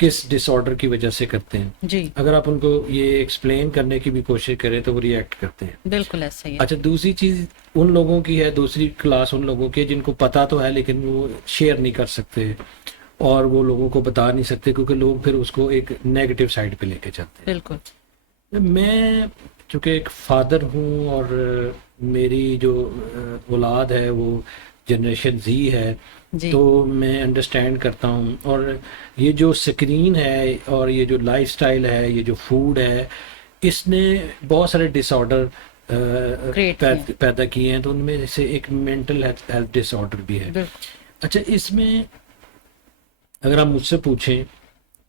किस डिसऑर्डर की वजह से करते हैं। जी। अगर आप उनको ये एक्सप्लेन करने की भी कोशिश करें तो वो रिएक्ट करते हैं। बिल्कुल ऐसा ही है। अच्छा, दूसरी चीज उन लोगों की है, दूसरी क्लास उन लोगों की है जिनको पता तो है लेकिन वो शेयर नहीं कर सकते और वो लोगों को बता नहीं सकते, क्योंकि लोग फिर उसको एक नेगेटिव साइड पे लेके चलते हैं। बिल्कुल। मैं चूंकि एक फादर हूँ और मेरी जो औलाद है वो जनरेशन जी है, जी। तो मैं अंडरस्टैंड करता हूँ। और ये जो स्क्रीन है और ये जो लाइफस्टाइल है, ये जो फूड है, इसने बहुत सारे डिसऑर्डर पैदा किए हैं। तो उनमें से एक मेंटल हेल्थ डिसऑर्डर भी है। अच्छा, इसमें अगर आप मुझसे पूछें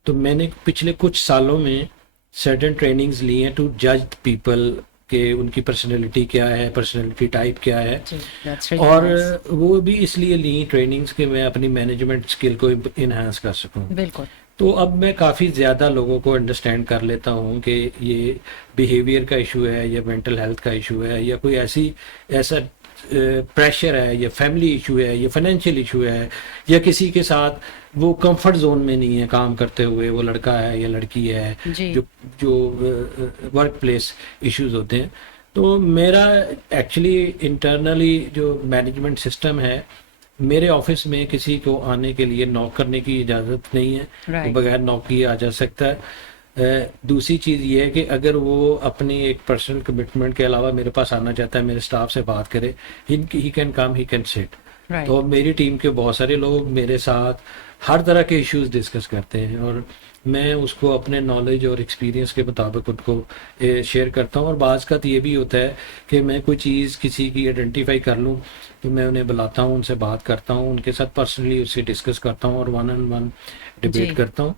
तो मैंने पिछले कुछ सालों में सर्टेन ट्रेनिंग्स ली हैं टू जज पीपल के उनकी पर्सनैलिटी क्या है, पर्सनैलिटी टाइप क्या है। और वो भी इसलिए ली ट्रेनिंग्स कि मैं अपनी मैनेजमेंट स्किल को इन्हांस कर सकूं। बिल्कुल। तो अब मैं काफ़ी ज़्यादा लोगों को अंडरस्टैंड कर लेता हूँ कि ये बिहेवियर का इशू है या मेंटल हेल्थ का इशू है या कोई ऐसा प्रेशर है या फैमिली इशू है या फाइनेंशियल इशू है या किसी के साथ वो कंफर्ट जोन में नहीं है काम करते हुए, वो लड़का है या लड़की है, जो वर्क प्लेस इश्यूज होते हैं। तो मेरा एक्चुअली इंटरनली जो मैनेजमेंट सिस्टम है, मेरे ऑफिस में किसी को आने के लिए नॉक करने की इजाज़त नहीं है। वो बगैर नॉक किए आ जा सकता है। दूसरी चीज़ ये है कि अगर वो अपनी एक पर्सनल कमिटमेंट के अलावा मेरे पास आना चाहता है, मेरे स्टाफ से बात करे, he can come, he can sit. तो मेरी टीम के बहुत सारे लोग मेरे साथ हर तरह के इश्यूज डिस्कस करते हैं और मैं उसको अपने नॉलेज और एक्सपीरियंस के मुताबिक उनको शेयर करता हूँ। और बाज़ का तो ये भी होता है कि मैं कोई चीज़ किसी की आइडेंटिफाई कर लूँ तो मैं उन्हें बुलाता हूँ, उनसे बात करता हूँ, उनके साथ पर्सनली उससे डिस्कस करता हूँ और 1-on-1 डिबेट करता हूँ।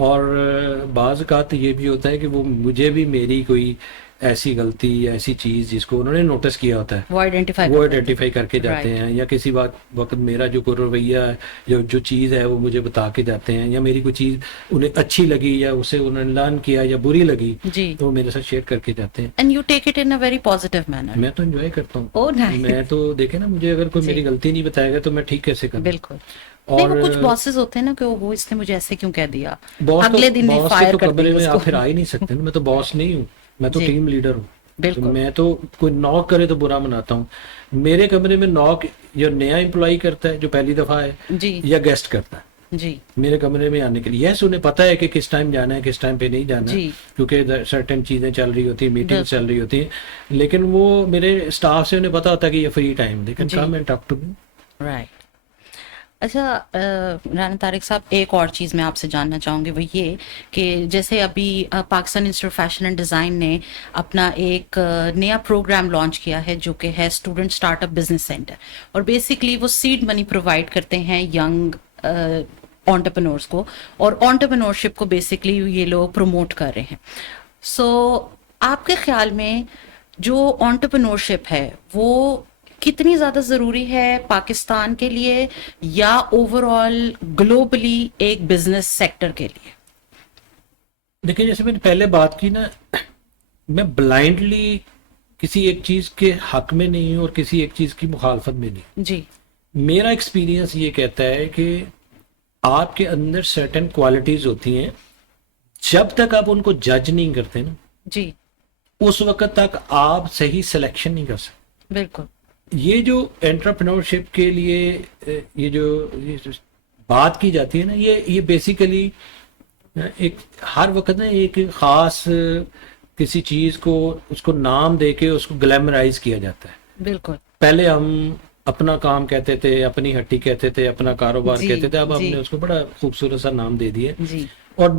और बाज़ का तो ये भी होता है कि वो मुझे भी मेरी कोई ऐसी गलती या ऐसी चीज जिसको उन्होंने नोटिस किया होता है वो आइडेंटिफाई करके जाते हैं, या किसी वक्त मेरा जो कोई रवैया है या जो चीज़ है वो मुझे बता के जाते हैं, या मेरी कोई चीज़ उन्हें अच्छी लगी या उसे उन्होंने लर्न किया या बुरी लगी तो वो मेरे साथ शेयर करके जाते हैं। And you take it in a very positive manner. मैं तो एंजॉय करता हूँ। मैं तो देखे ना, मुझे अगर कोई मेरी गलती नहीं बताएगा तो मैं ठीक कैसे करूँ। बिल्कुल। और कुछ बॉसेस होते हैं ना कि वो इसने मुझे ऐसे क्यों कह दिया, अगले दिन ही फायर कर देंगे उसको। आप फिर आ ही नहीं सकते ना, मैं तो बॉस नहीं हूँ, मैं तो टीम लीडर हूँ। तो मैं तो कोई नॉक करे तो बुरा मनाता हूँ। मेरे कमरे में नॉक या नया एम्प्लॉय करता है जो पहली दफा है या गेस्ट करता है जी मेरे कमरे में आने के लिए। यस, उन्हें पता है कि किस टाइम जाना है, किस टाइम पे नहीं जाना है, क्योंकि सर्टेन चीजें चल रही होती है, मीटिंग चल रही होती है। लेकिन वो मेरे स्टाफ से उन्हें पता होता है कि ये free time, they can come and talk to me. Right. अच्छा राना तारिक साहब, एक और चीज़ मैं आपसे जानना चाहूँगी वो ये कि जैसे अभी Pakistan institute of fashion and design ने अपना एक नया प्रोग्राम लॉन्च किया है जो कि है स्टूडेंट स्टार्टअप बिजनेस सेंटर, और बेसिकली वो सीड मनी प्रोवाइड करते हैं यंग एंटरप्रेन्योर्स को, और एंटरप्रेन्योरशिप को बेसिकली ये लोग प्रमोट कर रहे हैं। सो आपके ख्याल में जो एंटरप्रेन्योरशिप है वो कितनी ज़्यादा ज़रूरी है पाकिस्तान के लिए या ओवरऑल ग्लोबली एक बिजनेस सेक्टर के लिए? देखिए, जैसे मैंने पहले बात की ना, मैं ब्लाइंडली किसी एक चीज़ के हक में नहीं हूँ और किसी एक चीज़ की मुखालफत में नहीं जी। मेरा एक्सपीरियंस ये कहता है कि आपके अंदर सर्टेन क्वालिटीज़ होती हैं, जब तक आप उनको जज नहीं करते ना जी, उस वक्त तक आप सही सिलेक्शन नहीं कर सकते। बिल्कुल। ये जो एंटरप्रेन्योरशिप के लिए ये जो बात की जाती है ना, ये बेसिकली एक हर वक्त ना एक ख़ास किसी चीज को उसको नाम दे के उसको ग्लैमराइज किया जाता है। बिल्कुल। पहले हम अपना काम कहते थे, अपनी हट्टी कहते थे, अपना कारोबार जी, कहते थे, अब जी। हमने उसको बड़ा खूबसूरत सा नाम दे दिया। जी। और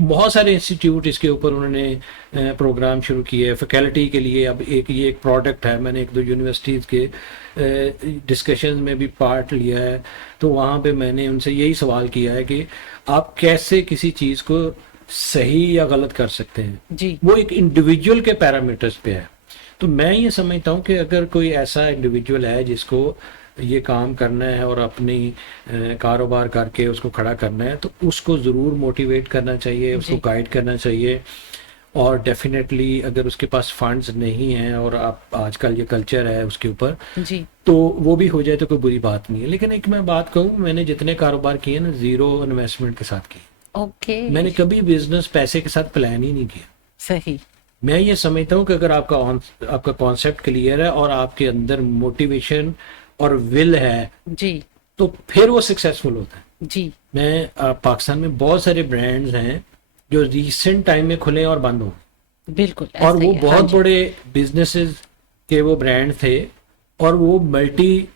बहुत सारे इंस्टीट्यूट इसके ऊपर उन्होंने प्रोग्राम शुरू किए फैकल्टी के लिए। अब ये एक प्रोडक्ट है, मैंने एक दो यूनिवर्सिटीज़ के डिस्कशन में भी पार्ट लिया है, तो वहाँ पे मैंने उनसे यही सवाल किया है कि आप कैसे किसी चीज़ को सही या गलत कर सकते हैं। जी। वो एक इंडिविजुअल के पैरामीटर्स पे है। तो मैं ये समझता हूँ कि अगर कोई ऐसा इंडिविजुअल है जिसको ये काम करना है और अपनी कारोबार करके उसको खड़ा करना है, तो उसको ज़रूर मोटिवेट करना चाहिए, उसको जी। गाइड करना चाहिए। और डेफिनेटली अगर उसके पास फंड्स नहीं हैं और आप आजकल ये कल्चर है उसके ऊपर, जी। तो वो भी हो जाए तो कोई बुरी बात नहीं है। लेकिन एक मैं बात कहूँ, मैंने जितने कारोबार किए ना, ज़ीरो इन्वेस्टमेंट के साथ किए। ओके। मैंने कभी बिजनेस पैसे के साथ प्लान ही नहीं किया। सही। मैं ये समझता हूँ कि अगर आपका कॉन्सेप्ट क्लियर है और आपके अंदर मोटिवेशन और विल है, जी। तो फिर वो सक्सेसफुल होता है। जी। मैं पाकिस्तान में बहुत सारे ब्रांड्स हैं जो रिसेंट टाइम में खुले और बंद हो गए, बिल्कुल और ऐसा वो ही है। हाँ बहुत जी। बड़े बिजनेसेस के वो ब्रांड थे, और वो मल्टी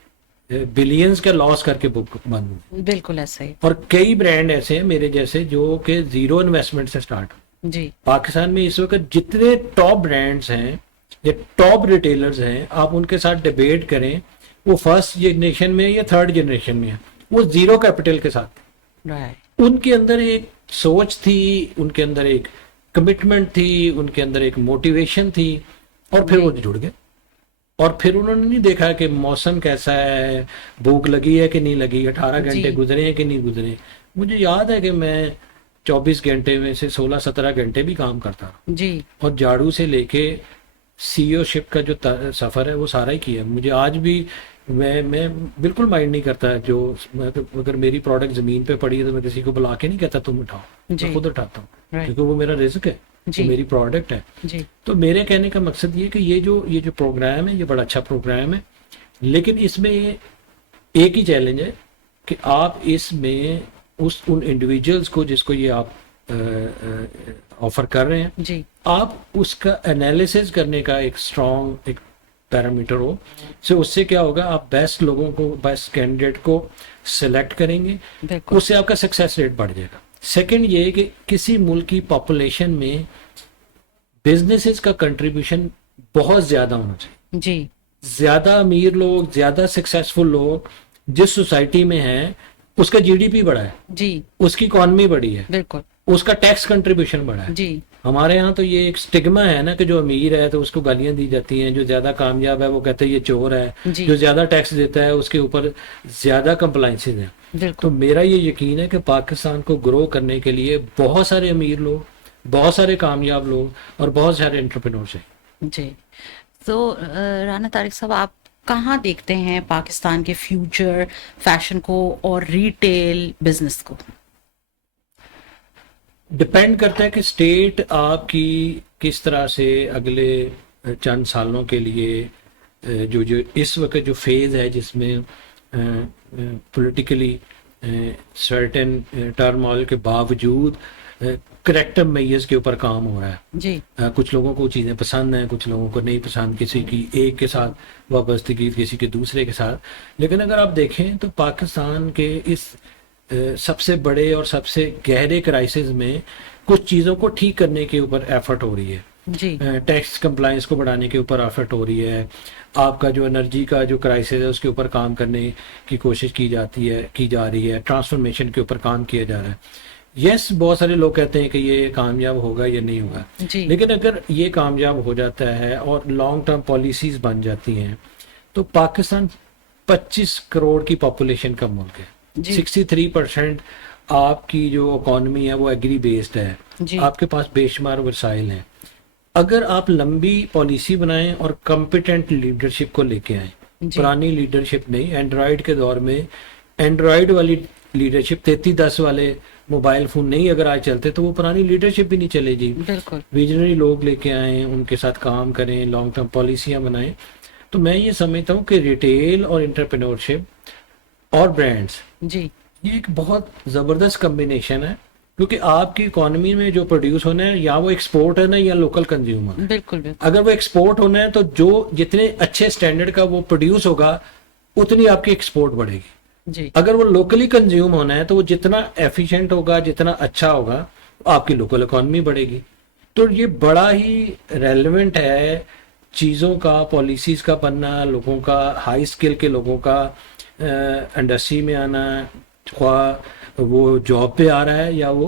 बिलियंस का लॉस करके बुक बंद हुए। बिल्कुल ऐसा ही। और कई ब्रांड ऐसे हैं मेरे जैसे जो कि जीरो इन्वेस्टमेंट से स्टार्ट हुए। जी। पाकिस्तान में इस वक्त जितने टॉप ब्रांड्स हैं या टॉप रिटेलर्स हैं, आप उनके साथ डिबेट करें, वो फर्स्ट जनरेशन में या थर्ड जनरेशन में है, वो जीरो कैपिटल के साथ। राइट। उनके अंदर एक सोच थी, उनके अंदर एक कमिटमेंट थी, उनके अंदर एक मोटिवेशन थी, और फिर वो जुड़ गए। और फिर उन्होंने नहीं देखा कि मौसम कैसा है, भूख लगी है कि नहीं लगी, 18 घंटे जी। गुजरे हैं कि नहीं गुजरे। मुझे याद है कि मैं 24 घंटे में से 16-17 घंटे भी काम करता रहा, जी। और झाड़ू से लेके सीईओशिप का जो सफ़र है वो सारा ही किया। मुझे आज भी मैं बिल्कुल माइंड नहीं करता जो अगर मेरी प्रोडक्ट ज़मीन पे पड़ी है तो मैं किसी को बुला के नहीं कहता तुम उठाओ, जी। मैं खुद उठाता हूँ, राइट। क्योंकि वो मेरा रिस्क है, जी। वो मेरी प्रोडक्ट है। जी। तो मेरे कहने का मकसद ये कि ये जो प्रोग्राम है, ये बड़ा अच्छा प्रोग्राम है, लेकिन इसमें एक ही चैलेंज है कि आप इसमें उन इंडिविजुअल्स को जिसको ये आप ऑफर कर रहे हैं, जी। आप उसका एनालिसिस करने का एक स्ट्रॉन्ग एक पैरामीटर हो। सो उससे क्या होगा, आप बेस्ट लोगों को, बेस्ट कैंडिडेट को सिलेक्ट करेंगे, बिल्कुल। उससे आपका सक्सेस रेट बढ़ जाएगा। सेकंड ये है कि किसी मुल्क की पॉपुलेशन में बिजनेसेस का कंट्रीब्यूशन बहुत ज़्यादा होना चाहिए। जी। ज़्यादा अमीर लोग, ज़्यादा सक्सेसफुल लोग जिस सोसाइटी में हैं, उसका जीडीपी बढ़ा है, जी। उसकी इकॉनमी बढ़ी है, बिल्कुल। उसका टैक्स कंट्रीब्यूशन बढ़ा है। जी। हमारे यहाँ तो ये एक स्टिग्मा है ना कि जो अमीर है तो उसको गालियां दी जाती हैं, जो ज्यादा कामयाब है वो कहते हैं ये चोर है, जी। जो ज्यादा टैक्स देता है उसके ऊपर ज्यादा कंप्लाइंसेज हैं। तो बिल्कुल। मेरा ये यकीन है कि पाकिस्तान को ग्रो करने के लिए बहुत सारे अमीर लोग, बहुत सारे कामयाब लोग और बहुत सारे एंटरप्रेन्योर्स हैं। जी। तो राना तारिक साहब, आप कहाँ देखते हैं पाकिस्तान के फ्यूचर फैशन को और रिटेल बिजनेस को? डिपेंड करता है कि स्टेट आपकी किस तरह से अगले चंद सालों के लिए जो जो इस वक्त जो फेज़ है जिसमें पॉलिटिकली सर्टेन टर्मोइल के बावजूद करेक्टिव मेजर्स के ऊपर काम हो रहा है। जी। कुछ लोगों को चीज़ें पसंद हैं, कुछ लोगों को नहीं पसंद, किसी की एक के साथ वाबस्तगी, किसी के दूसरे के साथ। लेकिन अगर आप देखें तो पाकिस्तान के इस सबसे बड़े और सबसे गहरे क्राइसिस में कुछ चीज़ों को ठीक करने के ऊपर एफर्ट हो रही है। जी। टैक्स कंप्लायंस को बढ़ाने के ऊपर एफर्ट हो रही है। आपका जो एनर्जी का जो क्राइसिस है उसके ऊपर काम करने की कोशिश की जा रही है। ट्रांसफॉर्मेशन के ऊपर काम किया जा रहा है। यस, बहुत सारे लोग कहते हैं कि ये कामयाब होगा या नहीं होगा, जी। लेकिन अगर ये कामयाब हो जाता है और लॉन्ग टर्म पॉलिसीज बन जाती हैं तो पाकिस्तान 25 करोड़ की पॉपुलेशन का मुल्क है। जी। 63% आपकी जो इकॉनमी है वो एग्री बेस्ड है। जी। आपके पास बेशुमार वसाइल हैं। अगर आप लंबी पॉलिसी बनाएं और कॉम्पिटेंट लीडरशिप को लेके आए, जी। पुरानी लीडरशिप नहीं, एंड्रॉयड के दौर में एंड्रॉयड वाली लीडरशिप, 3310 वाले मोबाइल फोन नहीं अगर आज चलते तो वो पुरानी लीडरशिप भी नहीं चलेगी। बिल्कुल। विजनरी लोग लेके आए, उनके साथ काम करें, लॉन्ग टर्म पॉलिसियां बनाएं। तो मैं ये समझता हूँ कि रिटेल और एंटरप्रेन्योरशिप और ब्रांड्स, जी। ये एक बहुत ज़बरदस्त कम्बिनेशन है क्योंकि आपकी इकोनॉमी में जो प्रोड्यूस होना है या वो एक्सपोर्ट है ना या लोकल कंज्यूम होना है। बिल्कुल बिल्कुल। अगर वो एक्सपोर्ट होना है तो जो जितने अच्छे स्टैंडर्ड का वो प्रोड्यूस होगा उतनी आपकी एक्सपोर्ट बढ़ेगी। जी अगर वो लोकली कंज्यूम होना है तो वो जितना एफिशिएंट होगा, जितना अच्छा होगा, आपकी लोकल इकोनॉमी बढ़ेगी। तो ये बड़ा ही रेलेवेंट है चीज़ों का, पॉलिसीज़ का बनना, लोगों का, हाई स्किल के लोगों का इंडस्ट्री में आना, ख्वाह वो जॉब पे आ रहा है या वो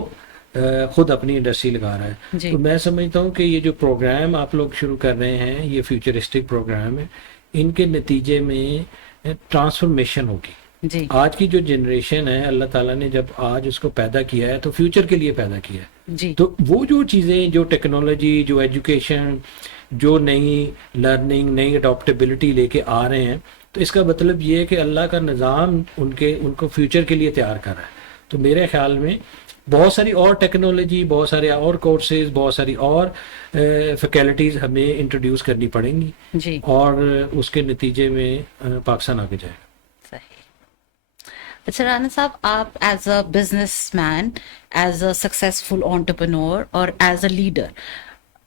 खुद अपनी इंडस्ट्री लगा रहा है। जी तो मैं समझता हूँ कि ये जो प्रोग्राम आप लोग शुरू कर रहे हैं, ये फ्यूचरिस्टिक प्रोग्राम है, इनके नतीजे में ट्रांसफॉर्मेशन होगी। जी आज की जो जनरेशन है, अल्लाह ताला ने जब आज उसको पैदा किया है तो फ्यूचर के लिए पैदा किया है। जी तो वो जो चीज़ें, जो टेक्नोलॉजी, जो एजुकेशन, जो नई लर्निंग, नई अडॉप्टेबिलिटी लेके आ रहे हैं, तो इसका मतलब ये है कि अल्लाह का निज़ाम उनको फ्यूचर के लिए तैयार कर रहा है। तो मेरे ख्याल में बहुत सारी और टेक्नोलॉजी, बहुत सारे और कोर्सेज, बहुत सारी और फैकल्टीज़ हमें इंट्रोड्यूस करनी पड़ेंगी जी और उसके नतीजे में पाकिस्तान आगे जाएगा। सही। अच्छा राना साहब, आप as a businessman, as a successful entrepreneur और एज अ लीडर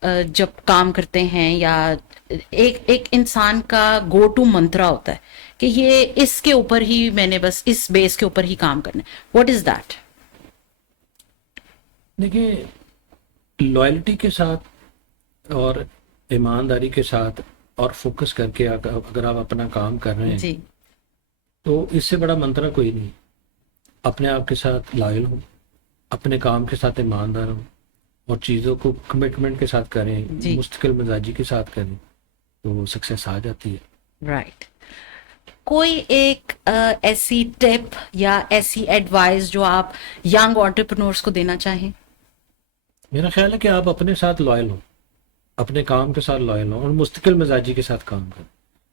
जब काम करते हैं, या एक इंसान का गो टू मंत्रा होता है कि ये इसके ऊपर ही मैंने बस इस बेस के ऊपर ही काम करना है, व्हाट इज दैट? देखिए, लॉयल्टी के साथ और ईमानदारी के साथ और फोकस करके अगर आप अपना काम कर रहे हैं जी तो इससे बड़ा मंत्र कोई नहीं। अपने आप के साथ लॉयल हो, अपने काम के साथ ईमानदार हो और चीज़ों को कमिटमेंट के साथ करें, जी। मुस्तकिल मिजाजी के साथ करें, तो सक्सेस आ जाती है। राइट। कोई एक ऐसी टिप या ऐसी एडवाइस जो आप यंग एंटरप्रेन्योर्स को देना चाहें? मेरा ख्याल है कि आप अपने साथ लॉयल हो, अपने काम के साथ लॉयल हो और मुस्तकिल मिजाजी के साथ काम करें।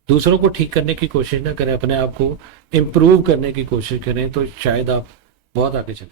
दूसरों को ठीक करने की कोशिश ना करें, अपने आप को इम्प्रूव करने की कोशिश करें, तो शायद आप बहुत आगे चलें।